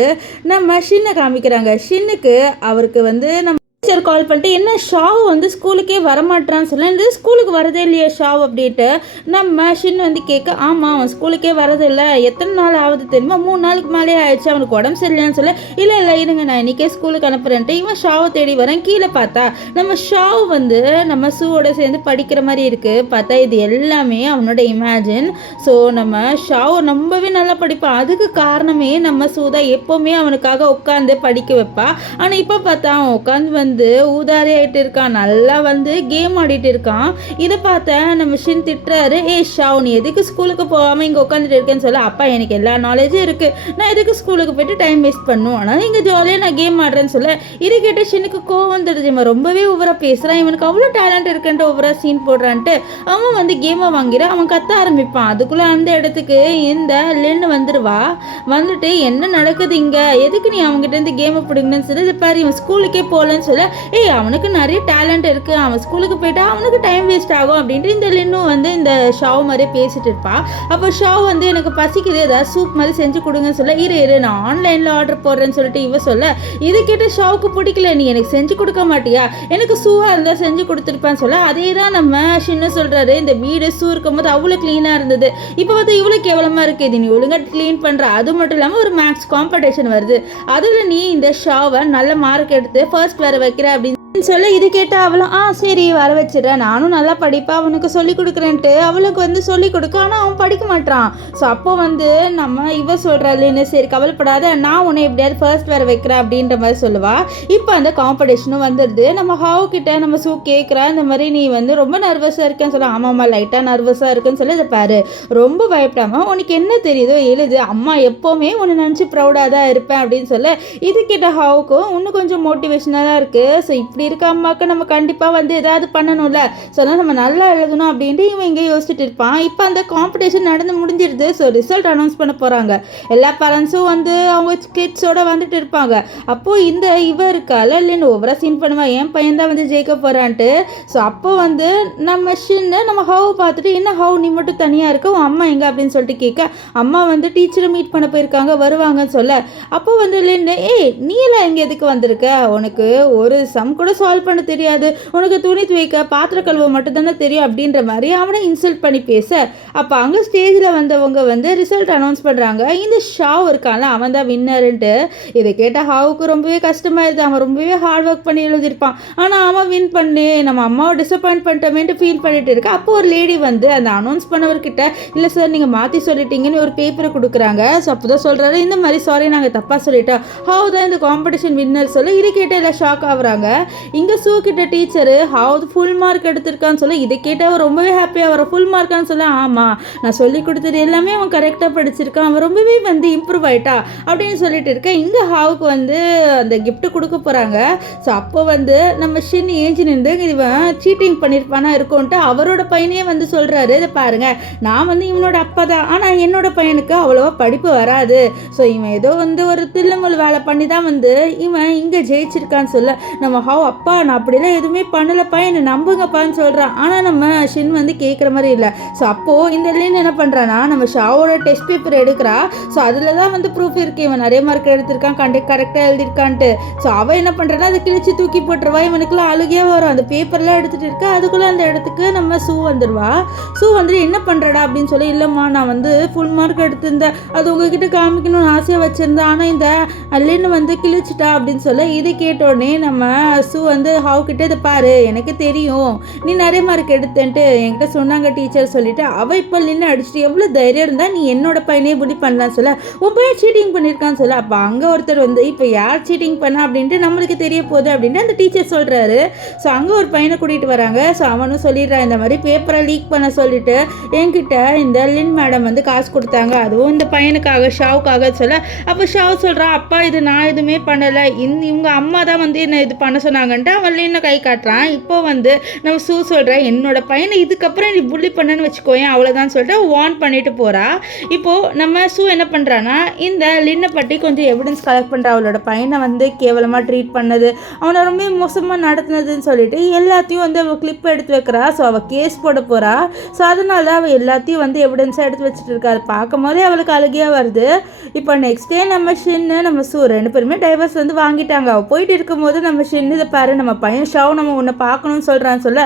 நம்ம ஷின்னை காமிக்கிறாங்க. ஷின்னுக்கு அவருக்கு வந்து நம்ம டீச்சர் கால் பண்ணிட்டு என்ன ஷாவு வந்து ஸ்கூலுக்கே வரமாட்டான்னு சொல்ல இந்த ஸ்கூலுக்கு வரதே இல்லையா ஷாவ் அப்படின்ட்டு நம்ம ஷின் வந்து கேட்க ஆமாம் அவன் ஸ்கூலுக்கே வரதில்லை எத்தனை நாள் ஆகுது தெரியுமா 3 நாளுக்கு மேலே ஆயிடுச்சு அவனுக்கு உடம்பு சரியில்லைன்னு சொல்ல இல்லை இருங்க நான் இன்றைக்கே ஸ்கூலுக்கு அனுப்புறேன்ட்டு இவன் ஷாவை தேடி வரேன் கீழே பார்த்தா நம்ம ஷாவ் வந்து நம்ம ஷூவோட சேர்ந்து படிக்கிற மாதிரி இருக்குது பார்த்தா இது எல்லாமே அவனோட இமேஜின். ஸோ நம்ம ஷாவ் ரொம்பவே நல்லா படிப்பான் அதுக்கு காரணமே நம்ம சூதா எப்போவுமே அவனுக்காக உட்காந்து படிக்க வைப்பா. ஆனால் இப்போ பார்த்தா அவன் உட்காந்து வந்து ஊதாரி ஆகிட்டு இருக்கான் நல்லா வந்து கேம் ஆடிட்டு இருக்கான். இதை பார்த்தா நம்ம ஷின் திட்டுறாரு ஷாவ் நீ எதுக்கு ஸ்கூலுக்கு போகாமல் இங்கே உட்காந்துட்டு இருக்கேன்னு சொல்ல அப்பா எனக்கு எல்லா நாலேஜும் இருக்குது நான் எதுக்கு ஸ்கூலுக்கு போயிட்டு டைம் வேஸ்ட் பண்ணும் ஆனால் இங்கே ஜாலியாக நான் கேம் ஆடுறேன்னு சொல்ல இது கேட்டு ஷினுக்கு கோவம் வந்துடுது இவன் ரொம்பவே ஓவராக பேசுகிறான் இவனுக்கு அவ்வளோ டேலண்ட் இருக்குன்ட்டு ஓவராக சீன் போடுறான்ட்டு அவன் வந்து கேமை வாங்கிற அவன் கத்த ஆரம்பிப்பான். அதுக்குள்ளே அந்த இடத்துக்கு இந்த லின்னு வந்துடுவா வந்துட்டு என்ன நடக்குது இங்கே எதுக்கு நீ அவங்ககிட்ட இருந்து கேமை பிடிங்கன்னு சொல்லி இது பாரு இவன் ஸ்கூலுக்கே போகலன்னு சொல்ல அவனுக்கு நிறைய டேலண்ட் இருக்குது அவன் ஸ்கூலுக்கு போயிட்டா அவனுக்கு டைம் வேஸ்ட் ஆகும் அப்படின்ட்டு இந்த லின்னும் வந்து இந்த ஷாவ் மாதிரி பேசிட்டு இருப்பா. அப்போ ஷாவ் வந்து எனக்கு பசிக்குது ஏதாவது சூப் மாதிரி செஞ்சு கொடுங்கன்னு சொல்ல இரு நான் ஆன்லைனில் ஆர்டர் போடுறேன்னு சொல்லிட்டு இவ சொல்ல இது கேட்டு ஷாவுக்கு பிடிக்கல நீ எனக்கு செஞ்சு கொடுக்க மாட்டியா எனக்கு ஷூவாக இருந்தால் செஞ்சு கொடுத்துருப்பான்னு சொல்ல அதே தான் நம்ம ஷின்னு சொல்கிறாரு இந்த வீடு ஷூ இருக்கும்போது அவ்வளோ க்ளீனாக இருந்தது இப்போ வந்து இவ்வளோ கேவலமாக இருக்குது இது நீ ஒழுங்காக க்ளீன் பண்ணுற அது மட்டும் இல்லாமல் ஒரு மேக்ஸ் காம்படிஷன் வருது அதில் நீ இந்த ஷாவை நல்ல மார்க் எடுத்து ஃபர்ஸ்ட் வர வைக்கிற அப்படின்னு சொல்ல இது கேட்டால் அவளும் சரி வர வச்சிடறேன் நானும் நல்லா படிப்பேன் அவனுக்கு சொல்லிக் கொடுக்குறேன்ட்டு அவளுக்கு வந்து சொல்லிக் கொடுக்க ஆனால் அவன் படிக்க மாட்டான். ஸோ அப்போ வந்து நம்ம இவ சொல்கிறாள்னு சரி கவலைப்படாத நான் உன்னை எப்படியாவது ஃபர்ஸ்ட் வர வைக்கிறேன் அப்படின்ற மாதிரி சொல்லுவா. இப்போ அந்த காம்படிஷனும் வந்துடுது நம்ம ஹாவ் கிட்ட நம்ம சூ கேட்குறா இந்த மாதிரி நீ வந்து ரொம்ப நர்வஸாக இருக்கேன்னு சொல்ல ஆமாம்மா லைட்டாக நர்வஸாக இருக்குன்னு சொல்லி இதை பாரு ரொம்ப பயப்படாமல் உனக்கு என்ன தெரியுதோ எழுது அம்மா எப்போவுமே உன்னை நினச்சி ப்ரௌடாக தான் இருப்பேன் அப்படின்னு சொல்ல இது கிட்ட ஹாவுக்கும் இன்னும் கொஞ்சம் மோட்டிவேஷனாக தான் இருக்குது. ஸோ இப்படி இருக்க அம்மாவுக்கு நம்ம கண்டிப்பாக வந்து ஏதாவது பண்ணணும்ல ஸோ அதனால் நம்ம நல்லா எழுதணும் அப்படின்ட்டு இவன் இங்கே யோசிச்சுட்டு இருப்பான். இப்போ அந்த காம்படிஷன் நடந்து முடிஞ்சிருது. ஸோ ரிசல்ட் அனௌன்ஸ் பண்ண போகிறாங்க எல்லா பேரண்ட்ஸும் வந்து அவங்க கிட்ஸோட வந்துட்டு இருப்பாங்க. அப்போது இந்த இவ இருக்கால இல்லைன்னு ஓவராக சீன் பண்ணுவான் என் பையன் தான் வந்து ஜெயிக்க போகிறான்ட்டு. ஸோ அப்போ வந்து நம்ம ஷின்னு நம்ம ஹவ் பார்த்துட்டு என்ன ஹவ் நீ மட்டும் தனியாக இருக்க உன் அம்மா எங்கே அப்படின்னு சொல்லிட்டு கேட்க அம்மா வந்து டீச்சரை மீட் பண்ண போயிருக்காங்க வருவாங்கன்னு சொல்ல அப்போ வந்து இல்லைன்னு நீ எல்லாம் எங்கே எதுக்கு வந்திருக்க உனக்கு ஒரு சம் கூட சால்வ் பண்ண தெரியாது உனக்கு துணி துவைக்க பாத்திர கழுவ மட்டும் தானே தெரியும் அப்படின்ற மாதிரி அவனை இன்சல்ட் பண்ணி பேச அப்போ அங்கே ஸ்டேஜில் வந்தவங்க வந்து ரிசல்ட் அனௌன்ஸ் பண்ணுறாங்க இந்த ஷாவ் இருக்கான்ல அவன் தான் வின்னருன்ட்டு. இதை கேட்டால் ஹாவுக்கு ரொம்பவே கஷ்டமாயிருது அவன் ரொம்பவே ஹார்ட் ஒர்க் பண்ணி எழுதியிருப்பான் ஆனால் அவன் வின் பண்ணி நம்ம அம்மாவை டிசப்பாயிண்ட் பண்ணிட்டோமேன்ட்டு ஃபீல் பண்ணிட்டு இருக்கா. அப்போ ஒரு லேடி வந்து அந்த அனௌன்ஸ் பண்ணவர்கிட்ட இல்லை சார் நீங்கள் மாற்றி சொல்லிட்டீங்கன்னு ஒரு பேப்பரை கொடுக்குறாங்க. ஸோ அப்போ தான் சொல்கிறாரு இந்த மாதிரி சாரி நாங்கள் தப்பாக சொல்லிட்டோம் ஹவ் தான் இந்த காம்படிஷன் வின்னர் சொல்ல இதை கேட்டால் எல்லாம் ஷாக் ஆகுறாங்க. இங்கே ஷூ கிட்ட டீச்சரு ஹவ் ஃபுல் மார்க் எடுத்திருக்கான்னு சொல்ல இதை கேட்டால் ரொம்பவே ஹாப்பியாக வர ஃபுல் மார்க்கான்னு சொல்ல ஆமாம் நான் சொல்லி கொடுத்தது எல்லாமே அவன் கரெக்டாக படிச்சிருக்கான் அவன் ரொம்பவே வந்து இம்ப்ரூவ் ஆகிட்டா அப்படின்னு சொல்லிட்டு இருக்கேன். இங்கே ஹாவுக்கு வந்து அந்த கிஃப்ட் கொடுக்க போகிறாங்க. ஸோ அப்போ வந்து நம்ம ஷின் ஏஞ்சி நின்று இவன் சீட்டிங் பண்ணியிருப்பானா இருக்கும்ன்ட்டு அவரோட பையனே வந்து சொல்கிறாரு இதை பாருங்க நான் வந்து இவனோட அப்பா தான் ஆனால் என்னோட பையனுக்கு அவ்வளோவா படிப்பு வராது ஸோ இவன் ஏதோ வந்து ஒரு தில்லுமுல் வேலை பண்ணி தான் வந்து இவன் இங்கே ஜெயிச்சிருக்கான்னு சொல்ல நம்ம ஹவ் அப்பா நான் அப்படிலாம் எதுவுமே பண்ணலப்பா என்னை நம்புங்கப்பான்னு சொல்கிறான். ஆனால் நம்ம ஷின் வந்து கேட்குற மாதிரி இல்லை. ஸோ அப்போது இந்த லின் என்ன பண்ணுறான்னா நம்ம ஷாவோட டெஸ்ட் பேப்பர் எடுக்கிறா. ஸோ அதில் தான் வந்து ப்ரூஃப் இருக்குது இவன் நிறைய மார்க் எடுத்திருக்கான் கரெக்டாக எழுதியிருக்கான்ட்டு. ஸோ அவள் என்ன பண்ணுறான்னா அதை கிழிச்சு தூக்கி போட்டுருவா இவனுக்குலாம் அழுகையாக வரும் அந்த பேப்பர்லாம் எடுத்துகிட்டு இருக்கா. அதுக்குள்ளே அந்த இடத்துக்கு நம்ம ஷூ வந்துடுவா. ஷூ வந்துட்டு என்ன பண்ணுறடா அப்படின்னு சொல்லி இல்லைம்மா நான் வந்து ஃபுல் மார்க் எடுத்திருந்தேன் அது உங்ககிட்ட காமிக்கணும்னு ஆசையாக வச்சுருந்தேன் ஆனால் இந்த லின்னு வந்து கிழிச்சிட்டா அப்படின்னு சொல்ல இதை கேட்டோடனே நம்ம ஷூ வந்து ஹவ் கிட்ட இதை பாரு எனக்கு தெரியும் நீ நிறைய மார்க் எடுத்தேன்ட்டு என்கிட்ட சொன்னாங்க டீச்சர் சொல்லிட்டு அவள் இப்போ லின்னு அடிச்சுட்டு எவ்வளோ தைரியம் இருந்தால் நீ என்னோட பையனே புடி பண்ணலான்னு சொல்ல உன் பையன் சீட்டிங் பண்ணியிருக்கான்னு சொல்ல அப்போ அங்கே ஒருத்தர் வந்து இப்போ யார் சீட்டிங் பண்ணா அப்படின்ட்டு நம்மளுக்கு தெரிய போகுது அப்படின்ட்டு அந்த டீச்சர் சொல்கிறாரு. ஸோ அங்கே ஒரு பையனை கூட்டிகிட்டு வராங்க. ஸோ அவனும் சொல்லிடுறான் இந்த மாதிரி பேப்பரை லீக் பண்ண சொல்லிட்டு என்கிட்ட இந்த லின் மேடம் வந்து காசு கொடுத்தாங்க அதுவும் இந்த பையனுக்காக ஷாவுக்காக சொல்ல அப்போ ஷாவ் சொல்கிறான் அப்பா இது நான் எதுவுமே பண்ணலை இவங்க அம்மா தான் வந்து என்ன இது பண்ண சொன்னாங்கன்ட்டு அவன் லின்னை கை காட்டுறான். இப்போ வந்து நம்ம ஷூ சொல்கிறேன் என்னோட பையனை இதுக்கப்புறம் நீ புள்ளி பண்ணன்னு வச்சுக்கோயேன் அவ்வளோதான் சொல்லிட்டு வார்ன் பண்ணிட்டு போகிறா. இப்போது நம்ம ஷூ என்ன பண்ணுறான்னா இந்த லின்னை பற்றி கொஞ்சம் எவிடன்ஸ் கலெக்ட் பண்ணுறா அவளோட பையனை வந்து கேவலமாக ட்ரீட் பண்ணது அவனை ரொம்ப மோசமாக நடத்துனதுன்னு சொல்லிட்டு எல்லாத்தையும் வந்து அவள் கிளிப் எடுத்து வைக்கிறா. ஸோ அவள் கேஸ் போட போகிறா. ஸோ அதனால அவள் எல்லாத்தையும் வந்து எவிடன்ஸாக எடுத்து வச்சுட்டு இருக்கா. அது பார்க்கும் போதே அவளுக்கு அழுகையாக வருது. இப்போ நெக்ஸ்ட் டே நம்ம ஷின்னு நம்ம ஷூ ரெண்டு பேருமே டைவர்ஸ் வந்து வாங்கிட்டாங்க. அவள் போயிட்டு இருக்கும்போது நம்ம ஷின்னு இதை பாரு நம்ம பையன் ஷாவ் நம்ம உன்னை பார்க்கணும்னு சொல்கிறான்னு சொல்ல,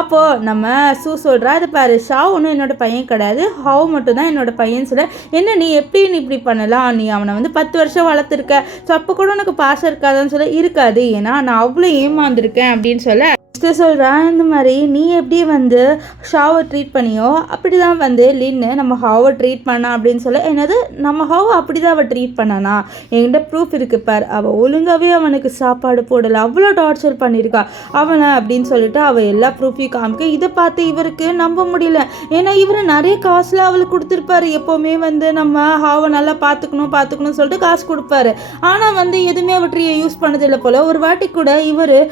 அப்போது நம்ம சூ சொல்கிறா, அது பாரு ஷாவ் ஒன்றும் என்னோட பையன் கிடையாது, ஹவ் மட்டும் தான் என்னோட பையன் சொல்ல, என்ன நீ எப்படி இப்படி பண்ணலாம், நீ அவனை வந்து 10 வருஷம் வளர்த்துருக்க, ஸோ அப்போ கூட உனக்கு பாசம் இருக்காதான்னு சொல்ல, இருக்காது ஏன்னா நான் அவ்வளோ ஏமாந்துருக்கேன் அப்படின்னு சொல்ல, சொல்கிறான் இந்த மாதிரி நீ எப்படி வந்து ஷாவை ட்ரீட் பண்ணியோ அப்படி தான் வந்து லின்னு நம்ம ஹாவை ட்ரீட் பண்ணா அப்படின்னு சொல்ல, என்னது நம்ம ஹாவை அப்படி தான் அவள் ட்ரீட் பண்ணானா, என்கிட்ட ப்ரூஃப் இருக்கு பார், அவள் ஒழுங்காகவே அவனுக்கு சாப்பாடு போடலை, அவ்வளோ டார்ச்சர் பண்ணியிருக்கா அவனை அப்படின்னு சொல்லிட்டு அவள் எல்லா ப்ரூஃபையும் காமிக்க, இதை பார்த்து இவருக்கு நம்ப முடியல. ஏன்னா இவர் நிறைய காசுலாம் அவளுக்கு கொடுத்துருப்பாரு, எப்போவுமே வந்து நம்ம ஹாவை நல்லா பார்த்துக்கணும்னு சொல்லிட்டு காசு கொடுப்பாரு. ஆனால் வந்து எதுவுமே அவற்றை யூஸ் பண்ணதில்லை போல். ஒரு வாட்டி கூட இவரை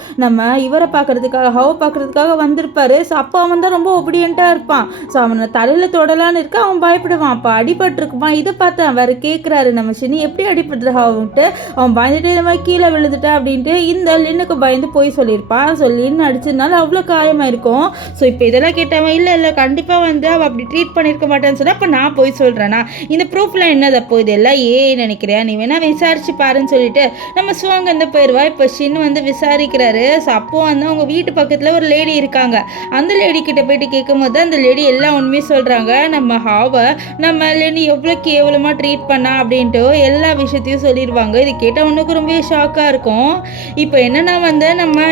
பார்க்கறதுக்காக ஹவ் பார்க்கறதுக்காக வந்திருப்பாரு. ஸோ அப்போ அவன் தான் ரொம்ப ஒபீடியண்ட்டாக இருப்பான். ஸோ அவனை தலையில் தொடலான்னு இருக்க அவன் பயப்படுவான். அப்போ அடிபட்டுருக்குப்பான். இதை பார்த்து அவர் கேட்குறாரு, நம்ம ஷினி எப்படி அடிபட்டுரு ஹாவுன்ட்டு. அவன் பயந்துட்டு இந்த மாதிரி கீழே விழுந்துட்டா அப்படின்ட்டு இந்த லின்னுக்கு பயந்து போய் சொல்லியிருப்பான். ஸோ லின்னு அடிச்சதுனால அவ்வளோ காயமாயிருக்கும். ஸோ இப்போ இதெல்லாம் கேட்டவன் இல்லை கண்டிப்பாக வந்து அவள் அப்படி ட்ரீட் பண்ணியிருக்க மாட்டேன்னு சொன்னால், அப்போ நான் போய் சொல்கிறேன்னா இந்த ப்ரூஃப்லாம் என்னது, அப்போ இதெல்லாம் நினைக்கிறியா, நீ வேணா விசாரிச்சு பாருன்னு சொல்லிட்டு நம்ம சுவாங்க இந்த போயிடுவா. இப்போ ஷின் வந்து விசாரிக்கிறாரு. ஸோ அப்போ வந்து அவங்க வீட்டு பக்கத்தில் ஒரு லேடி இருக்காங்க. அந்த லேடி கிட்ட போயிட்டு கேட்கும் போது அந்த லேடி எல்லாம் உண்மையும் சொல்கிறாங்க. நம்ம ஹாவை நம்ம லின்னு எவ்வளோ கேவலமாக ட்ரீட் பண்ணா அப்படின்ட்டு எல்லா விஷயத்தையும் சொல்லிடுவாங்க. இது கேட்டால் உனக்கு ரொம்ப ஷாக்காக இருக்கும். இப்போ என்னன்னா வந்து நம்ம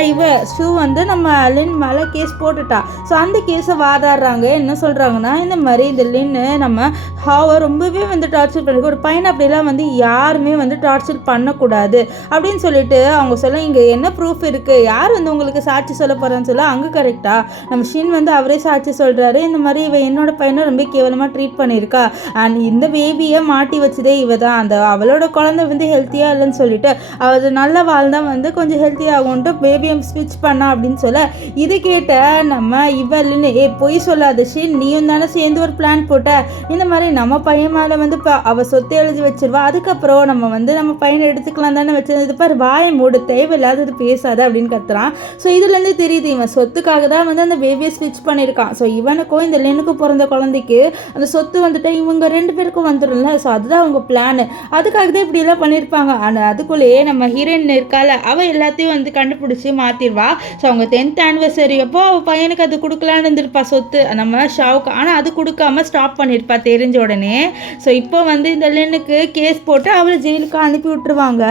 ஷூ வந்து நம்ம லின் மேலே கேஸ் போட்டுட்டா. ஸோ அந்த கேஸை வாதாடுறாங்க. என்ன சொல்கிறாங்கன்னா, இந்த மாதிரி இந்த லின்னு நம்ம ஹாவை ரொம்பவே வந்து டார்ச்சர் பண்ணிருக்கு, ஒரு பையனை அப்படிலாம் வந்து யாருமே வந்து டார்ச்சர் பண்ணக்கூடாது அப்படின்னு சொல்லிட்டு அவங்க சொல்ல, இங்கே என்ன ப்ரூஃப் இருக்குது, யார் வந்து உங்களுக்கு சாட்சி சொல்ல போகிறான்னு சொல்ல, அங்கே கரெக்டாக நம்ம ஷின் வந்து அவரே சாட்சி சொல்கிறாரு. இந்த மாதிரி இவ என்னோட பையனை ரொம்ப கேவலமாக ட்ரீட் பண்ணியிருக்கா, அண்ட் இந்த பேபியை மாட்டி வச்சதே இவ தான், அந்த அவளோட குழந்தை வந்து ஹெல்த்தியாக இல்லைன்னு சொல்லிட்டு அது நல்ல வாழ்ந்தான் வந்து கொஞ்சம் ஹெல்த்தியாகும்ட்டு பேபியை ஸ்விட்ச் பண்ணா அப்படின்னு சொல்ல, இது கேட்ட நம்ம இவள்னு பொய் சொல்லாத ஷின், நீயும் தானே சேர்ந்து ஒரு பிளான் போட்ட, இந்த மாதிரி நம்ம பையன் மேலே வந்து இப்போ அவள் சொத்தை எழுதி வச்சிருவா, அதுக்கப்புறம் நம்ம வந்து நம்ம பையனை எடுத்துக்கலாம் தானே வச்சது, இது பாரு வாயை மூடு, தேவையில்லாதது பேசாத அப்படின்னு கத்துறான். ஸோ இதுலேருந்து தெரியுது இவன் சொத்துக்காக தான் வந்து அந்த பேபியை ஸ்விட்ச் பண்ணியிருக்கான். ஸோ இவனுக்கும் இந்த லின்னுக்கும் பிறந்த குழந்தைக்கு அந்த சொத்து வந்துட்டு இவங்க 2 பேருக்கும் வந்துடும்ல. ஸோ அதுதான் அவங்க பிளான், அதுக்காக தான் இப்படிலாம் பண்ணியிருப்பாங்க. ஆனால் அதுக்குள்ளேயே நம்ம ஹீரோயின் இருக்கால, அவள் எல்லாத்தையும் வந்து கண்டுபிடிச்சி மாற்றிடுவா. ஸோ அவங்க 10th anniversary அப்போ அவள் பையனுக்கு அது கொடுக்கலான்னு இருந்திருப்பா சொத்து நம்ம ஷாவுக்கு, ஆனால் அது கொடுக்காம ஸ்டாப் பண்ணியிருப்பா தெரிஞ்ச உடனே. ஸோ இப்போ வந்து இந்த லின்னுக்கு கேஸ் போட்டு அவளை ஜெயிலுக்கு அனுப்பி விட்டுருவாங்க.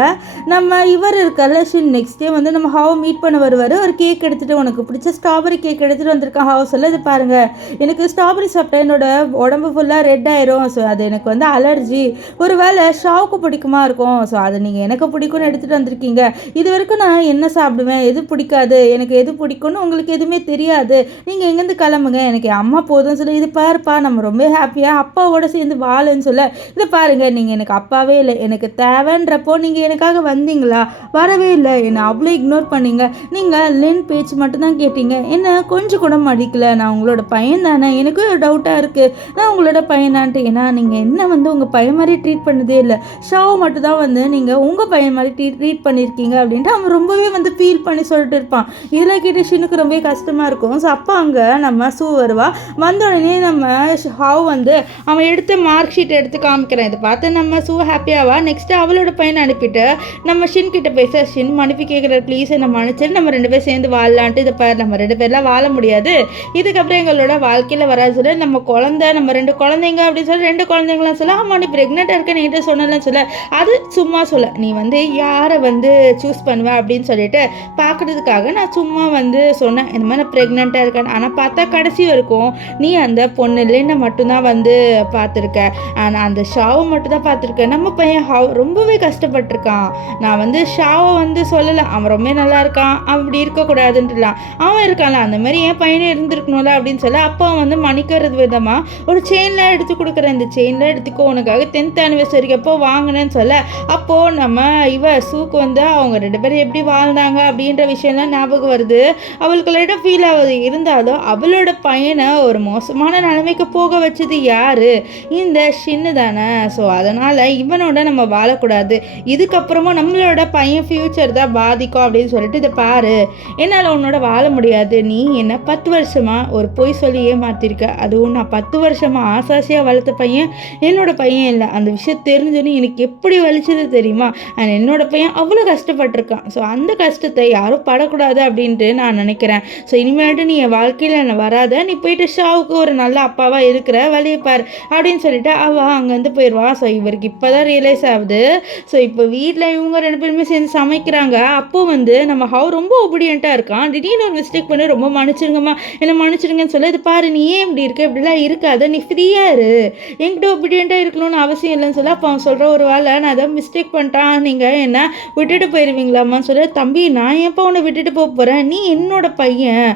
நம்ம இவர் இருக்கல ஷின், நெக்ஸ்ட் டே வந்து நம்ம ஹாவை மீட் பண்ண வருவார். ஒரு கேக் எடுத்துகிட்டு, உனக்கு பிடிச்ச ஸ்ட்ராபெரி கேக் எடுத்துகிட்டு வந்திருக்கான் ஹாவை சொல்ல, இது பாருங்கள் எனக்கு ஸ்ட்ராபெரி சாப்பிட்டா என்னோட உடம்பு ஃபுல்லாக ரெட் ஆயிரும், ஸோ அது எனக்கு வந்து அலர்ஜி, ஒரு வேளை ஷாவுக்கு பிடிக்குமா இருக்கும், ஸோ அதை நீங்கள் எனக்கு பிடிக்கும்னு எடுத்துகிட்டு வந்திருக்கீங்க, இது வரைக்கும் நான் என்ன சாப்பிடுவேன், எது பிடிக்காது, எனக்கு எது பிடிக்கும்னு உங்களுக்கு எதுவுமே தெரியாது, நீங்கள் எங்கேருந்து கிளம்புங்க, எனக்கு அம்மா போதும்னு சொல்லி, இது பாருப்பா நம்ம ரொம்ப ஹாப்பியாக அப்பாவோட சேர்ந்து வாழுன்னு சொல்ல, இதை பாருங்கள் நீங்கள் எனக்கு அப்பாவே இல்லை, எனக்கு தேவைன்றப்போ நீங்கள் எனக்காக வந்தீங்களா, வரவே இல்லை, என்னை அவ்வளோ இக்னோர் பண்ணீங்க, நீங்கள் லின் பேச்சு மட்டும்தான் கேட்டீங்க, என்ன கொஞ்சம் கூட மதிக்கல, நான் உங்களோட பையன் தானே, எனக்கு ஒரு டவுட்டாக இருக்குது, நான் உங்களோட பையனான்ட்டு, ஏன்னா நீங்கள் என்ன வந்து உங்கள் பையன் மாதிரி ட்ரீட் பண்ணதே இல்லை, ஷாவை மட்டும் தான் வந்து நீங்கள் உங்கள் பையன் மாதிரி ட்ரீட் பண்ணியிருக்கீங்க அப்படின்ட்டு அவன் ரொம்பவே வந்து ஃபீல் பண்ணி சொல்லிட்டு இருப்பான். இதில் கேட்டு ஷினுக்கு ரொம்ப கஷ்டமாக இருக்கும். ஸோ அப்போ அங்கே நம்ம சூ வருவா. வந்த உடனே நம்ம ஹாவ் வந்து அவன் எடுத்த மார்க் ஷீட் எடுத்து காமிக்கிறேன், இதை பார்த்து நம்ம சூ ஹாப்பியாவா. நெக்ஸ்ட்டு அவளோட பையனை அனுப்பிட்டு நம்ம ஷின் கிட்ட பேச, ஷின் மன்னிப்பு கேட்குற ப்ளீஸ் என்ன மன்னிச்சிட்டு நம்ம 2 பேர் சேர்ந்து வாழலான்ட்டு, இதை பாரு நம்ம 2 பேர்லாம் வாழ முடியாது, இதுக்கப்புறம் எங்களோட வாழ்க்கையில் வராது சொல்ல, நம்ம குழந்தை நம்ம 2 குழந்தைங்க அப்படின்னு சொல்லி 2 குழந்தைங்களாம் சொல்ல, ஆமாம் நீ ப்ரெக்னெண்ட்டாக இருக்க நீட்டு சொன்னலன்னு சொல்ல, அது சும்மா சொல்ல, நீ வந்து யாரை வந்து சூஸ் பண்ணுவ அப்படின்னு சொல்லிட்டு பார்க்குறதுக்காக நான் சும்மா வந்து சொன்னேன் இந்த மாதிரி நான் ப்ரெக்னெண்ட்டாக இருக்கேன். ஆனால் பார்த்தா கடைசி வரைக்கும் நீ அந்த பொண்ணு இல்லைன்னு மட்டும்தான் வந்து பார்த்துருக்க, ஆனால் அந்த ஷாவை மட்டும் தான் பார்த்துருக்கேன். நம்ம பையன் ரொம்பவே கஷ்டப்பட்டிருக்கான், நான் வந்து ஷாவை வந்து சொல்லலை, அவன் ரொம்ப நல்லா இருக்கான் அப்படி இருக்கக்கூடாதுன்ட்டுலாம், அவன் இருக்கான்ல அந்த மாதிரி என் பையனே இருந்திருக்கணும்ல அப்படின்னு சொல்ல, அப்போ வந்து மணிக்கிறது விதமாக ஒரு செயின்லாம் எடுத்து கொடுக்குறேன், இந்த செயின்லாம் எடுத்துக்கோ உனக்காக 10th anniversary அப்போ வாங்கினேன்னு சொல்ல, அப்போது நம்ம சூக்கு வந்து அவங்க 2 பேரும் எப்படி வாழ்ந்தாங்க அப்படின்ற விஷயம்லாம் ஞாபகம் வருது. அவளுக்கு லைட்டாக ஃபீல் ஆகுது. இருந்தாலும் அவளோட பையனை ஒரு மோசமான நிலைமைக்கு போக வச்சது யாரு, இந்த ஷின்னு தானே. ஸோ அதனால் இவனோட நம்ம வாழக்கூடாது, இதுக்கப்புறமா நம்மளோட பையன் ஃப்யூச்சர் தான் பாதிக்கும் அப்படின்னு சொல்லிட்டு, இதை பாரு என்னால் என்னால் உன்னோட வாழ முடியாது, நீ என்ன 10 வருஷமாக ஒரு பொய் சொல்லி ஏமாத்திருக்க, அதுவும் நான் 10 வருஷமாக ஆசாசியாக வளர்த்த பையன் என்னோட பையன் இல்லை. அந்த விஷயம் தெரிஞ்சோன்னு எனக்கு எப்படி வலிச்சது தெரியுமா? அண்ட் என்னோட பையன் அவ்வளோ கஷ்டப்பட்டிருக்கான். ஸோ அந்த கஷ்டத்தை யாரும் படக்கூடாது அப்படின்ட்டு நான் நினைக்கிறேன். ஸோ இனிமேட்டு நீ என் வாழ்க்கையில் என்ன வராத, நீ போயிட்டு ஷாவுக்கு ஒரு நல்ல அப்பாவாக இருக்கிற வழியை பாரு அப்படின்னு சொல்லிட்டு அவள் அங்கேருந்து போயிடுவா. ஸோ இவருக்கு இப்போ தான் ரியலைஸ் ஆகுது. ஸோ இப்போ வீட்டில் இவங்க 2 பேருமே சேர்ந்து சமைக்கிறாங்க. அப்போ நம்ம ஹவ் ரொம்ப ஒபீடியண்ட்டாக இருக்கான். திடீர்னு ஒரு மிஸ்டேக் பண்ணி ரொம்ப மன்னிச்சிருங்கம்மா என்ன மன்னிச்சிருங்கன்னு சொல்ல, இது பாரு நீ ஏன் இப்படி இருக்க, இப்படிலாம் இருக்காது, நீ ஃப்ரீயாக இரு, என்கிட்ட ஒபீடியண்ட்டாக இருக்கணும்னு அவசியம் இல்லைன்னு சொல்ல, அப்போ அவன் சொல்கிற ஒரு வேலை நான் அதை மிஸ்டேக் பண்ணிட்டான், நீங்கள் என்ன விட்டுட்டு போயிடுவீங்களாம்மான்னு சொல்ல, தம்பி நான் எப்போ உன்னை விட்டுட்டு போக போகிறேன், நீ என்னோட பையன்,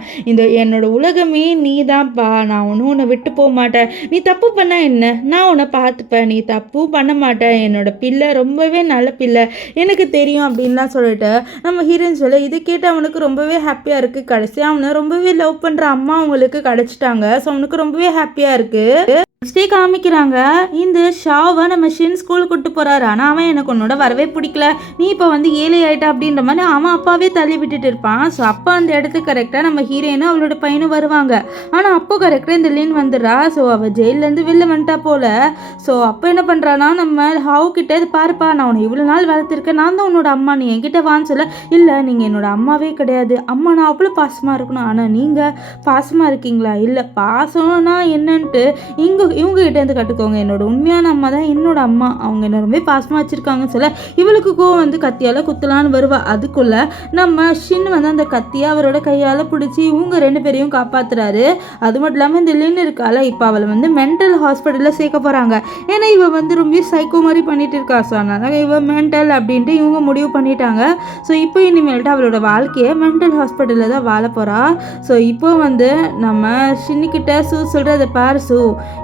என்னோட உலகமே நீ தான்ப்பா, நான் ஒன்றும் உன்னை விட்டு போக மாட்டேன், நீ தப்பு பண்ண என்ன நான் உன்னை பார்த்துப்பேன், நீ தப்பு பண்ண மாட்டேன், என்னோட பிள்ளை ரொம்பவே நல்ல பிள்ளை எனக்கு தெரியும் அப்படின்லாம் சொல்லிட்டு நம்ம ஹீரோயின் சொல்ல, இதை கேட்டு அவனுக்கு ரொம்பவே ஹாப்பியாக இருக்குது. கடைசியாக அவனை ரொம்பவே லவ் பண்ணுற அம்மா அவங்களுக்கு கிடச்சிட்டாங்க. ஸோ அவனுக்கு ரொம்பவே ஹாப்பியாக இருக்குது. நெக்ஸ்டே காமிக்கிறாங்க, இந்த ஷாவை நம்ம ஷின் ஸ்கூலுக்கு கூட்டு போகிறாரு. ஆனால் அவன் எனக்கு உன்னோட வரவே பிடிக்கல, நீ இப்போ ஏழை ஆகிட்டா அப்படின்ற மாதிரி அவன் அப்பாவே தள்ளி விட்டுட்டு இருப்பான். ஸோ அப்போ அந்த இடத்துக்கு கரெக்டாக நம்ம ஹீரோயினும் அவளோட பையனும் வருவாங்க. ஆனால் அப்போ கரெக்டாக இந்த லின் வந்துடுறா. ஸோ அவள் ஜெயிலேருந்து வெளில வந்துட்டா போல. ஸோ அப்போ என்ன பண்ணுறான்னா, நம்ம ஹவு கிட்ட இது பாருப்பா, நான் உன்னை இவ்வளோ நாள் வளர்த்துருக்கேன், நான் தான் உன்னோட அம்மா, நீ என்கிட்ட வான்னு சொல்ல, இல்லை நீங்கள் என்னோட அம்மாவே கிடையாது, அம்மா நான் அவ்வளோ பாசமாக இருக்கணும், ஆனால் நீங்கள் பாசமாக இருக்கீங்களா, இல்லை பாசம்னா என்னன்ட்டு இவங்ககிட்டேருந்து கற்றுக்கோங்க, என்னோட உண்மையான அம்மா தான் என்னோட அம்மா, அவங்க என்ன ரொம்ப பாசமாக வச்சுருக்காங்கன்னு சொல்ல, இவளுக்கு கோவம் கத்தியால் குத்தலான்னு வருவா. அதுக்குள்ளே நம்ம ஷின் அந்த கத்தியை அவரோட கையால் பிடிச்சி இவங்க 2 பேரையும் காப்பாற்றுறாரு. அது மட்டும் இல்லாமல் இந்த லின் இருக்கால, இப்போ அவளை மென்டல் ஹாஸ்பிட்டலில் சேர்க்க போகிறாங்க. ஏன்னா இவ ரொம்ப சைக்கோ மாதிரி பண்ணிட்டு இருக்கா. ஸோ அதனால் இவ மென்டல் அப்படின்ட்டு இவங்க முடிவு பண்ணிட்டாங்க. ஸோ இப்போ இனிமேல்ட்டு அவளோட வாழ்க்கையை மென்டல் ஹாஸ்பிட்டலில் தான் வாழ போகிறா. ஸோ இப்போ நம்ம ஷின்னிக்கிட்ட சொல்கிறத பாரு சூ,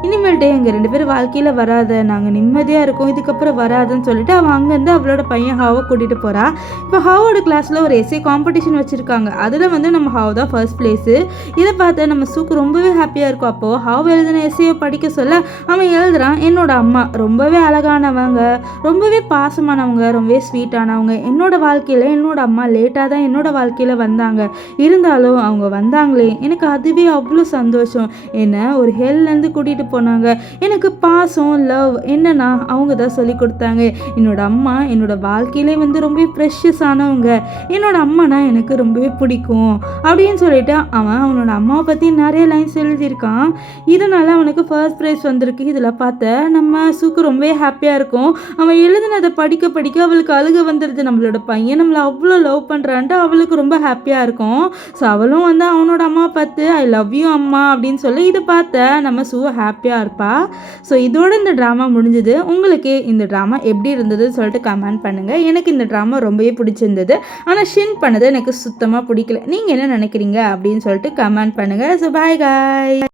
இனிமேல்ட்டு எங்கள் 2 பேரும் வாழ்க்கையில் வராத, நாங்கள் நிம்மதியாக இருக்கோம், இதுக்கப்புறம் வராதுன்னு சொல்லிட்டு அவன் அங்கேருந்து அவளோட பையன் ஹாவை கூட்டிகிட்டு போகிறா. இப்போ ஹாவோட கிளாஸில் ஒரு எஸ்ஏ காம்படிஷன் வச்சுருக்காங்க. அதில் நம்ம ஹாவ் தான் ஃபர்ஸ்ட் பிளேஸு. இதை பார்த்து நம்ம சூக்கு ரொம்பவே ஹாப்பியாக இருக்கும். அப்போது ஹாவ் எழுதின எஸ்ஏயை படிக்க சொல்ல அவன் எழுதுறான், என்னோட அம்மா ரொம்பவே அழகானவங்க, ரொம்பவே பாசமானவங்க, ரொம்பவே ஸ்வீட்டானவங்க, என்னோட வாழ்க்கையில் என்னோட அம்மா லேட்டாக தான் என்னோட வாழ்க்கையில் வந்தாங்க, இருந்தாலும் அவங்க வந்தாங்களே எனக்கு அதுவே அவ்வளோ சந்தோஷம், என்னை ஒரு ஹெல்லேருந்து கூட்டிகிட்டு போனாங்க, எனக்கு பாசம் லவ் என்னன்னா அவங்க தான் சொல்லி கொடுத்தாங்க, என்னோட அம்மா என்னோட வாழ்க்கையிலே ரொம்ப ப்ரெஷஸ் ஆனவங்க, என்னோட அம்மானா எனக்கு ரொம்பவே பிடிக்கும் அப்படின்னு சொல்லிட்டு அவனோட அம்மாவை பற்றி நிறைய லைன்ஸ் எழுதியிருக்கான். இதனால அவனுக்கு ஃபர்ஸ்ட் ப்ரைஸ் வந்திருக்கு. இதில் பார்த்த நம்ம சூக்கு ரொம்பவே ஹாப்பியாக இருக்கும். அவன் எழுதினதை படிக்க படிக்க அவளுக்கு அழுக வந்துடுது, நம்மளோட பையன் நம்மளை அவ்வளோ லவ் பண்ணுறான்ட்டு அவளுக்கு ரொம்ப ஹாப்பியாக இருக்கும். ஸோ அவளும் அவனோட அம்மாவை பார்த்து ஐ லவ் யூ அம்மா அப்படின்னு சொல்லி இதை பார்த்த நம்ம சூவை ஹாப்பியாக இருப்பா. ஸோ இதோட இந்த ட்ராமா முடிஞ்சது. உங்களுக்கு இந்த ட்ராமா எப்படி இருந்ததுன்னு சொல்லிட்டு கமெண்ட் பண்ணுங்கள். எனக்கு இந்த ட்ராமா ரொம்பவே பிடிச்சிருந்தது. ஆனால் ஷின் பண்ணது எனக்கு சுத்தமாக பிடிக்கல. நீங்கள் என்ன நினைக்கிறீங்க அப்படின்னு சொல்லிட்டு கமெண்ட் பண்ணுங்கள். ஸோ பாய் காய்.